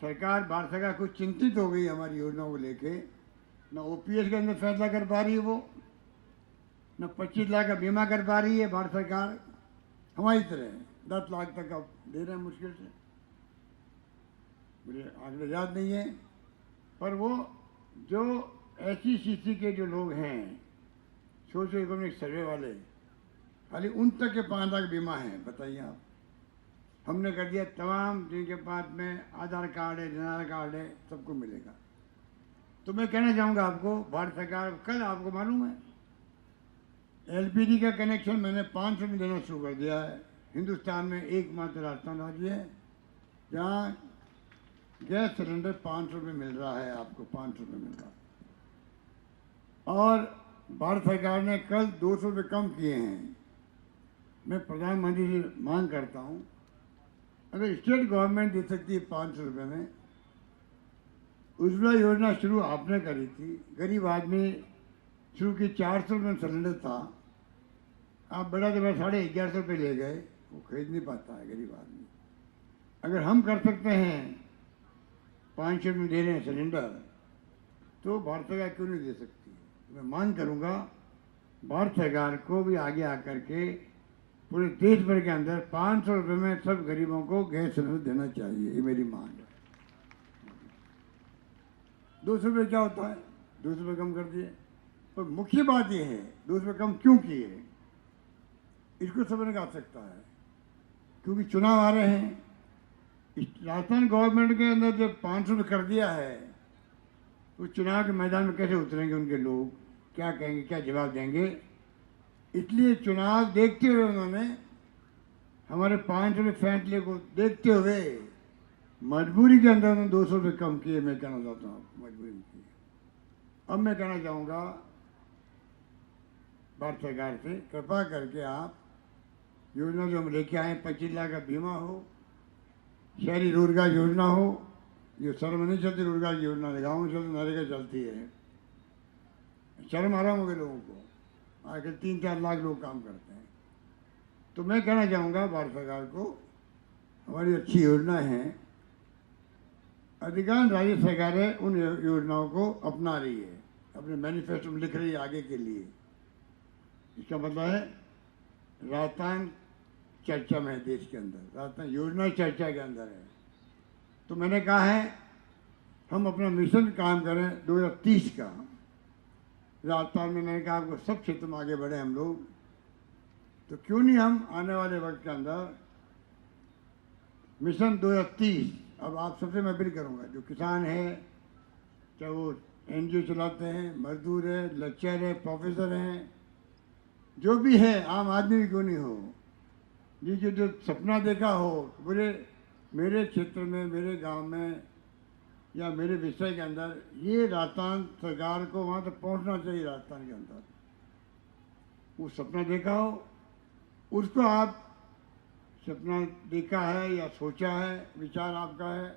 सरकार भारत सरकार कुछ चिंतित हो गई हमारी योजनाओं को लेके, ना OPS के अंदर फैसला कर पा रही है वो, न 25 लाख का बीमा कर पा रही है भारत सरकार, हमारी तरह 10 लाख तक अब दे रहे हैं मुश्किल से, मुझे आंकड़े याद नहीं है। पर वो जो SECC के जो लोग हैं, सोशो इकोनॉमिक सर्वे वाले, खाली उन तक के 5 लाख बीमा है। बताइए आप, हमने कर दिया तमाम जिनके पास में आधार कार्ड है, जनआधार कार्ड है, सबको मिलेगा। तो मैं कहना चाहूँगा आपको, भारत सरकार कल आपको मालूम है LPG का कनेक्शन मैंने 500 में देना शुरू कर दिया है। हिंदुस्तान में एकमात्र राजस्थान राज्य है जहाँ गैस सिलेंडर 500 में मिल रहा है, आपको 500 में मिल रहा है। और भारत सरकार ने कल 200 रुपये कम किए हैं। मैं प्रधानमंत्री से मांग करता हूँ, अगर स्टेट गवर्नमेंट दे सकती है 500 रुपये में, उज्ज्वला योजना शुरू आपने करी थी, गरीब आदमी शुरू की 400 रुपये सिलेंडर था, आप बड़ा तो 1150 रुपये ले गए, वो खरीद नहीं पाता है गरीब आदमी। अगर हम कर सकते हैं 500 में दे रहे हैं सिलेंडर, तो भारत सरकार क्यों नहीं दे सकती? मैं मांग करूँगा भारत सरकार को भी आगे आकर के पूरे देश भर के अंदर 500 रुपये में सब गरीबों को गैस सिलेंडर देना चाहिए, ये मेरी मांग है। 200 रुपये क्या होता है, 200 रुपये कम कर दिए। पर मुख्य बात यह है 200 रुपये कम क्यों किए, इसको समझने का आवश्यकता है, क्योंकि चुनाव आ रहे हैं। राजस्थान गवर्नमेंट के अंदर जब 500 रुपये कर दिया है, तो चुनाव के मैदान में कैसे उतरेंगे उनके लोग, क्या कहेंगे, क्या जवाब देंगे? इसलिए चुनाव देखते हुए उन्होंने हमारे 500 रुपये फैसले को देखते हुए मजबूरी के अंदर उन्होंने 200 रुपये कम किए। मैं कहना चाहता हूँ मजबूरी की। अब मैं कहना चाहूँगा भारत सरकार से, कृपा करके आप योजना जो हम लेके आए, 25 लाख का बीमा हो, शहरी रोजगार योजना हो, जो शर्म नहीं चलती रोजगार की योजना, गाँव में चलती नरेगा चलती है, शर्म आराम हो गए लोगों को, आखिर 3-4 लाख लोग काम करते हैं। तो मैं कहना चाहूँगा भारत सरकार को, हमारी अच्छी योजना है, अधिकांश राज्य सरकारें उन योजनाओं को अपना रही है, अपने मैनिफेस्टो में लिख रही है आगे के लिए। इसका मतलब है राजस्थान चर्चा में है देश के अंदर, राजस्थान योजना चर्चा के अंदर है। तो मैंने कहा है हम अपना मिशन काम करें 2030 का राजस्थान में। मैंने कहा आपको सब क्षेत्र में आगे बढ़े हम लोग, तो क्यों नहीं हम आने वाले वक्त के अंदर मिशन 2030, अब आप सबसे मैं अपील करूँगा, जो किसान है, चाहे वो NGO चलाते हैं, मजदूर है, लेक्चर है, प्रोफेसर हैं, जो भी है, आम आदमी भी क्यों नहीं हो, जी जो सपना देखा हो पूरे मेरे क्षेत्र में, मेरे गांव में या मेरे विषय के अंदर, ये राजस्थान सरकार को वहाँ तक पहुँचना चाहिए। राजस्थान के अंदर वो सपना देखा हो, उसको आप सपना देखा है या सोचा है, विचार आपका है,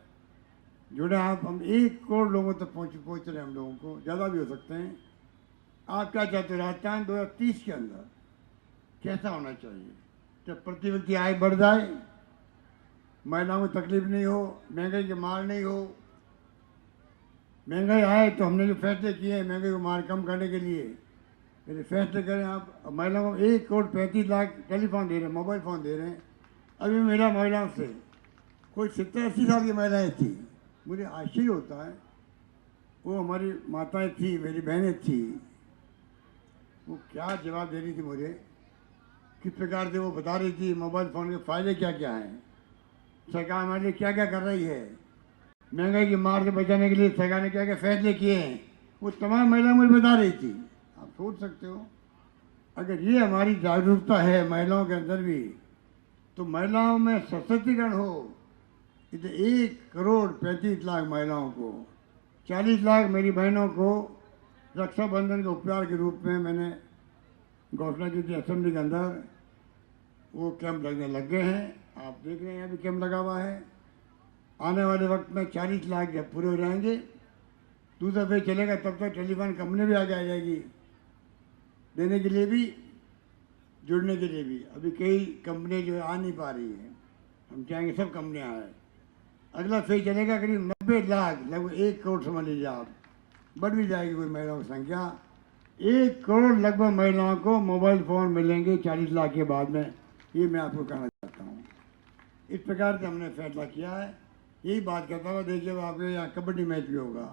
जुड़े आप, हम 1 करोड़ लोगों तक पहुँच रहे हैं, हम लोगों को ज़्यादा भी हो सकते हैं। आप क्या चाहते हो राजस्थान 2030 के अंदर कैसा होना चाहिए? जब प्रति व्यक्ति आय बढ़ जाए, महिलाओं को तकलीफ नहीं हो, महंगाई की मार नहीं हो। महंगाई आए तो हमने जो फैसले किए हैं महंगाई को मार कम करने के लिए, यदि फैसले करें आप, महिलाओं को 1 करोड़ 35 लाख टेलीफोन दे रहे हैं, मोबाइल फ़ोन दे रहे हैं। अभी मेरा महिलाओं से कोई 70-80 साल की महिलाएं थी, मुझे आश्चर्य होता है, वो हमारी माताएं थी, मेरी बहनें थी, वो क्या जवाब दे रही थी मुझे, किस प्रकार से वो बता रही थी मोबाइल फ़ोन के फ़ायदे क्या क्या हैं, सरकार हमारे लिए क्या क्या कर रही है, महंगाई की मार से बचाने के लिए सरकार ने क्या क्या फैसले किए हैं, वो तमाम महिलाएं मुझे बता रही थी। आप सोच सकते हो, अगर ये हमारी जागरूकता है महिलाओं के अंदर भी, तो महिलाओं में सशक्तिकरण हो। इसे 1 करोड़ 35 लाख महिलाओं को, 40 लाख मेरी बहनों को रक्षाबंधन के उपहार के रूप में मैंने घोषणा की थी असेंबली के अंदर, वो कैंप लगने लग गए हैं। आप देख रहे हैं अभी कैंप लगा हुआ है। आने वाले वक्त में 40 लाख जब पूरे हो जाएंगे, दूसरा फेज चलेगा, तब तक टेलीफोन कंपनी भी आगे आ जाएगी देने के लिए भी, जुड़ने के लिए भी। अभी कई कंपनी जो है आ नहीं पा रही है, हम चाहेंगे सब कंपनियाँ आए। अगला फेज चलेगा करीब 90 लाख, लगभग 1 करोड़ समझ लीजिए आप, बढ़ भी जाएगी कोई महिलाओं की संख्या। 1 करोड़ लगभग महिलाओं को मोबाइल फ़ोन मिलेंगे 40 लाख के बाद में, ये मैं आपको कहना चाहता हूँ। इस प्रकार से हमने फैसला किया है। यही बात करता हुआ, देखिए आपके यहाँ कबड्डी मैच भी होगा,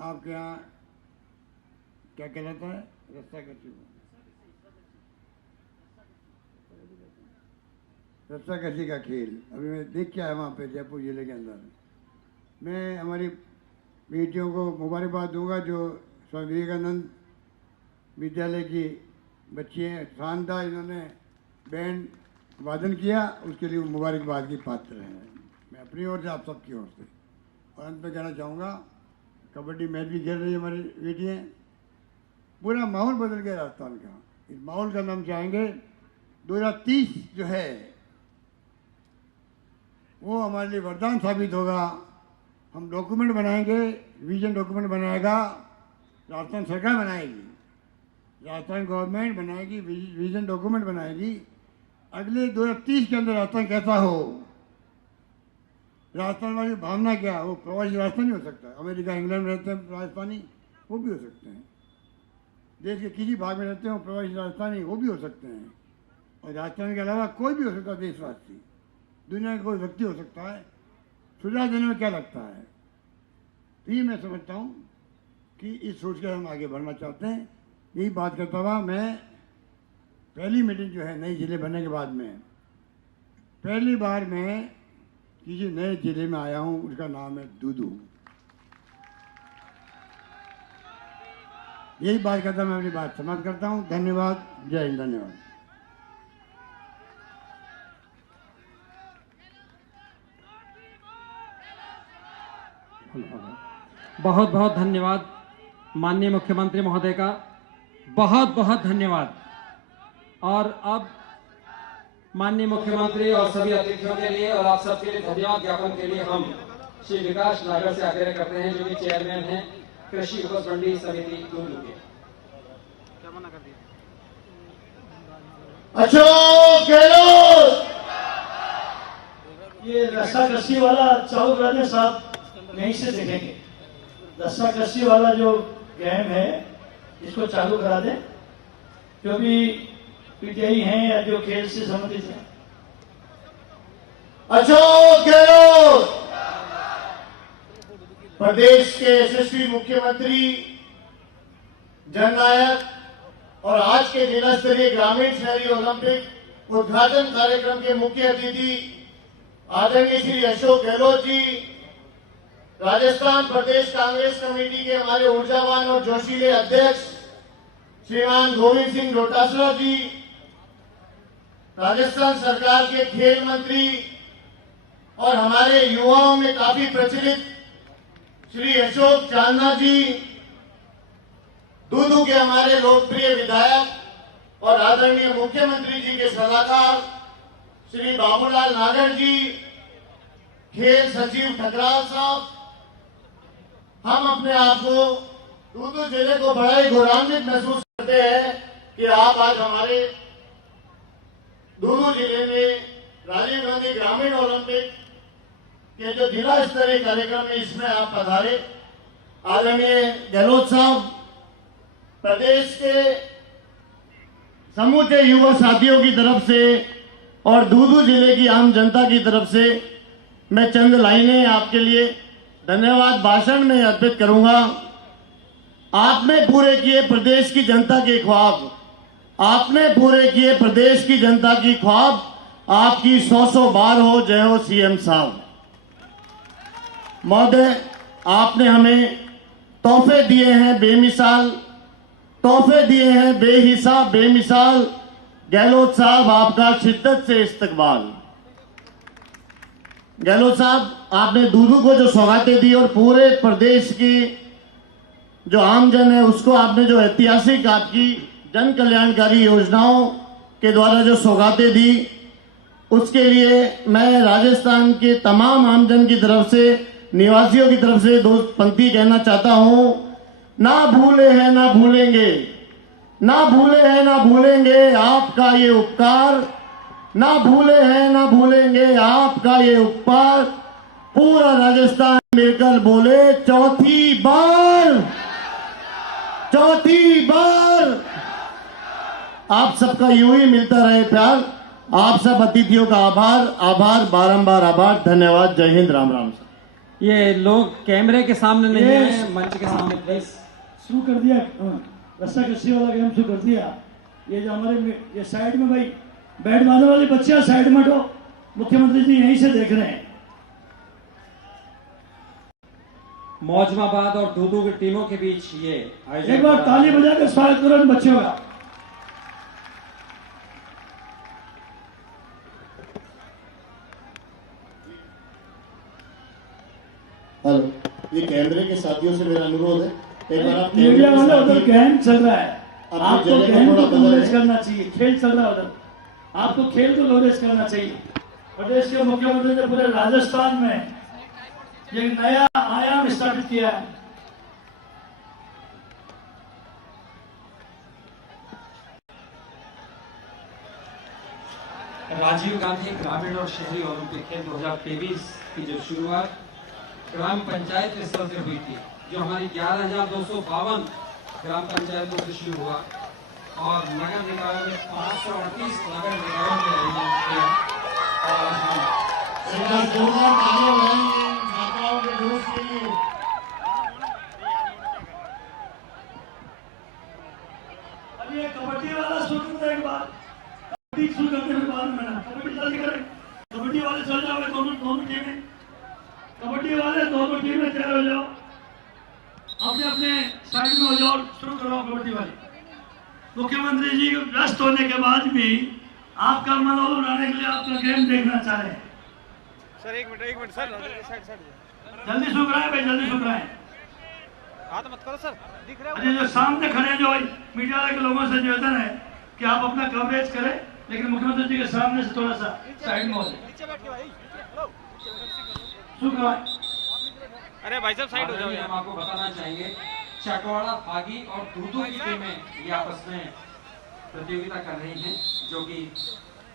आपके यहाँ क्या कहलाता है, रस्साकशी का खेल अभी मैं देख के आया वहाँ पे जयपुर जिले के अंदर। मैं हमारी बेटियों को मुबारकबाद दूंगा जो स्वामी विवेकानंद विद्यालय की बच्ची हैं, शानदार इन्होंने बैंड वादन किया, उसके लिए मुबारकबाद की पात्र हैं। मैं अपनी ओर से, आप सबकी ओर से। और अंत में कहना चाहूँगा, कबड्डी मैच भी खेल रही है हमारी बेटियाँ, पूरा माहौल बदल गया राजस्थान का। इस माहौल का नाम चाहेंगे 2030 जो है वो हमारे लिए वरदान साबित होगा। हम डॉक्यूमेंट बनाएंगे, विजन डॉक्यूमेंट बनाएगा, राजस्थान सरकार बनाएगी, राजस्थान गवर्नमेंट बनाएगी, विजन डॉक्यूमेंट बनाएगी। अगले 2030 के अंदर राजस्थान कैसा हो, राजस्थान वाली भावना क्या हो। प्रवासी राजस्थानी हो सकता है, अमेरिका इंग्लैंड में रहते हैं राजस्थानी, वो भी हो सकते हैं। देश के किसी भाग में रहते हो प्रवासी राजस्थानी, वो भी हो सकते हैं। और राजस्थान के अलावा कोई भी हो सकता है देशवासी, दुनिया का कोई व्यक्ति हो सकता है। सुझाव देने में क्या लगता है? तो ये मैं समझता हूँ कि इस सोच के हम आगे बढ़ना चाहते हैं। यही बात करता हुआ मैं पहली मीटिंग जो है नए जिले बनने के बाद में पहली बार मैं किसी नए जिले में आया हूँ, उसका नाम है दूदू। यही बात करता मैं अपनी बात समाप्त करता हूँ। धन्यवाद, जय हिंद, धन्यवाद। बहुत बहुत धन्यवाद माननीय मुख्यमंत्री महोदय का, बहुत बहुत धन्यवाद। और अब माननीय मुख्यमंत्री और सभी अतिथियों के लिए और आप सबके लिए धन्यवाद ज्ञापन के लिए हम श्री विकास नागर से आग्रह करते हैं, जो कि चेयरमैन हैं कृषि उपज मंडी समिति दूदू के। अशोक गहलोत, ये रस्साकशी वाला चालू करा दें साहब, यहीं से देखेंगे। रस्साकशी वाला जो गेम है इसको चालू करा दें, क्योंकि पीटीआई हैं या जो खेल से संबंधित है। अशोक गहलोत प्रदेश के यशस्वी मुख्यमंत्री, जननायक और आज के जिला स्तरीय ग्रामीण शहरी ओलंपिक उद्घाटन कार्यक्रम के मुख्य अतिथि आदरणीय श्री अशोक गहलोत जी, राजस्थान प्रदेश कांग्रेस कमेटी के हमारे ऊर्जावान और जोशीले अध्यक्ष श्रीमान गोविंद सिंह डोटासरा जी, राजस्थान सरकार के खेल मंत्री और हमारे युवाओं में काफी प्रचलित श्री अशोक चांदना जी, दूदू के हमारे लोकप्रिय विधायक और आदरणीय मुख्यमंत्री जी के सलाहकार श्री बाबूलाल नागर जी, खेल सचिव ठकराल साहब, हम अपने आप को दूदू जिले को बड़ा ही गौरवान्वित महसूस करते हैं कि आप आज हमारे दूदू जिले में राजीव गांधी ग्रामीण ओलंपिक के जो जिला स्तरीय कार्यक्रम है इसमें आप पधारे। आदरणीय गहलोत साहब, प्रदेश के समूचे युवा साथियों की तरफ से और दूदू जिले की आम जनता की तरफ से मैं चंद लाइनें आपके लिए धन्यवाद भाषण में अर्पित करूंगा। आपने पूरे किए प्रदेश की जनता के ख्वाब, आपने पूरे किए प्रदेश की जनता की ख्वाब, आपकी 100 बार हो जय हो सीएम साहब। महोदय, आपने हमें तोहफे दिए हैं बेमिसाल, तोहफे दिए हैं बेहिसाब बेमिसाल। गहलोत साहब, आपका शिद्दत से इस्तकबाल। गहलोत साहब, आपने दूदू को जो सौगातें दी और पूरे प्रदेश की जो आमजन है उसको आपने जो ऐतिहासिक आपकी जन कल्याणकारी योजनाओं के द्वारा जो सौगातें दी, उसके लिए मैं राजस्थान के तमाम आमजन की तरफ से, निवासियों की तरफ से दो पंक्ति कहना चाहता हूं। ना भूले हैं ना भूलेंगे, ना भूले हैं ना भूलेंगे आपका ये उपकार, ना भूले हैं ना भूलेंगे आपका ये उपकार। पूरा राजस्थान मिलकर बोले चौथी बार चौथी बार आप सबका यूं ही मिलता रहे प्यार। आप सब अतिथियों का आभार, बारंबार आभार, धन्यवाद। जय हिंद, राम राम। ये लोग कैमरे के सामने नहीं है, मंच के सामने प्लीज। शुरू कर दिया, रस्सा कस्सी वाला गेम शुरू कर दिया। ये जो हमारे ये साइड में भाई बैट बांधने वाले बच्चे साइड में हटो, मुख्यमंत्री जी यहीं से देख रहे हैं। मौजमाबाद और दूदू की टीमों के बीच ये आयोजन। एक बार ताली बजा कर स्वागत करो इन बच्चों का। हेलो, ये कैमरे के साथियों से मेरा अनुरोध है, एक बार आप मीडिया वाले उधर गेम चल रहा है, आपको गेम को कवरेज है। करना चाहिए। खेल चल रहा है उधर, आपको खेल को कवरेज करना चाहिए। प्रदेश के मुख्यमंत्री ने पूरे राजस्थान में ये नया आयाम स्थापित किया है। राजीव गांधी ग्रामीण और शहरी ओलंपिक खेल 2023 की जो शुरुआत ग्राम पंचायत स्तर से हुई थी, जो हमारी 11,252 ग्राम पंचायतों से शुरू हुआ और नगर निकायों में 538 नगर निकायों में आयोजन किया। और आज अब ये कबड्डी वाला शुरू करते एक बार, कबड्डी शुरू करते हुए बाद में कबड्डी जल्दी करें। कबड्डी वाले चल जाओ, दोनों टीमें, कबड्डी वाले दोनों टीमें तैयार हो जाओ, अपने अपने साइड में हो जाओ, शुरू करो कबड्डी वाले। मुख्यमंत्री जी व्यस्त होने के बाद भी आपका मनोबल बनाने के लिए आपका गेम देखना चाह रहे हैं। सर एक मिनट सर, जल्दी शुरू कराएं भाई, जल्दी शुरू कराएं। हाथ मत करो सर, दिख रहा अरे जो सामने खड़े हैं जो भाई मीडिया के लोगों से निवेदन है कि आप अपना कवरेज करें, लेकिन मुख्यमंत्री जी के सामने से थोड़ा सा साइड में हो जाए। नीचे बैठ के भाई, शुरू कराएं। अरे भाई साहब साइड हो जाओ। हम आपको बताना चाहेंगे, चकवाड़ा, फागी और दूदू की टीमें ये आपस में प्रतियोगिता कर रही हैं, जो कि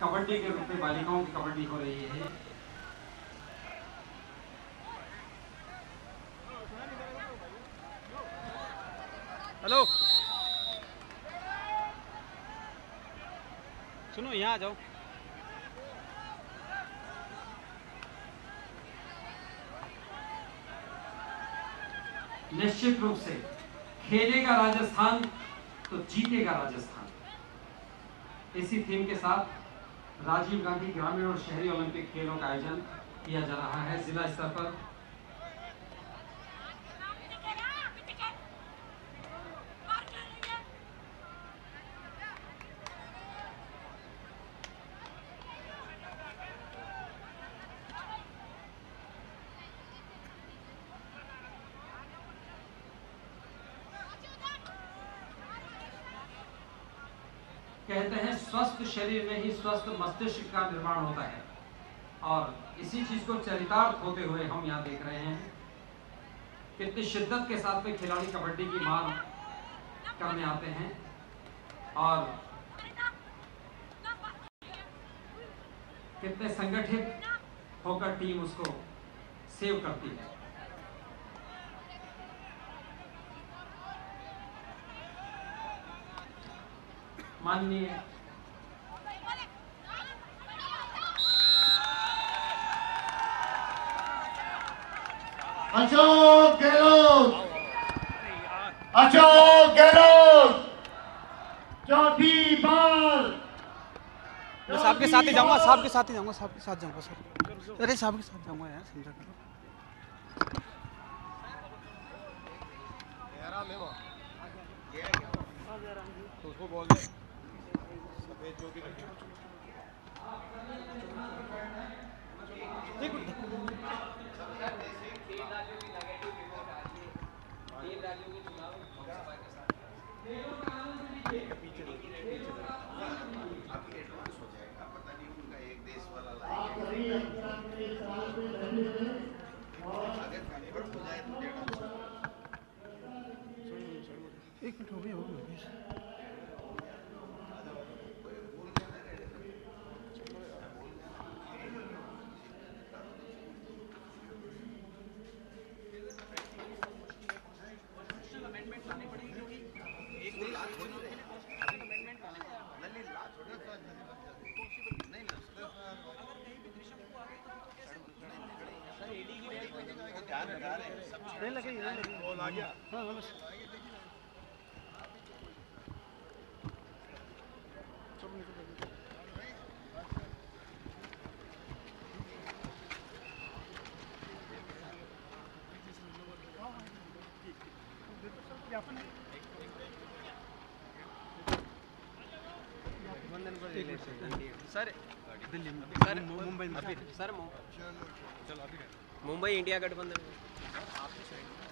कबड्डी के रूप में बालिकाओं की कबड्डी हो रही है। हेलो सुनो, यहाँ आ जाओ। निश्चित रूप से खेलेगा राजस्थान तो जीतेगा राजस्थान, इसी थीम के साथ राजीव गांधी ग्रामीण और शहरी ओलंपिक खेलों का आयोजन किया जा रहा है जिला स्तर पर। कहते हैं स्वस्थ शरीर में ही स्वस्थ मस्तिष्क का निर्माण होता है, और इसी चीज को चरितार्थ होते हुए हम यहाँ देख रहे हैं कितनी शिद्दत के साथ में खिलाड़ी कबड्डी की मांग करने आते हैं और कितने संगठित होकर टीम उसको सेव करती है। माननीय अशोक गहलोत चौथी बार। मैं साहब के साथ ही जाऊंगा, साहब के साथ जाऊंगा सर। अरे साहब के साथ जाऊंगा यार, समझा करो। तो उसको बोल दे सफेद जो भी एक मिनट हो गया। अमेंडमेंट लानी पड़ेगी, क्योंकि सर दिल्ली सर मुंबई में सर मुंबई इंडिया गठबंधन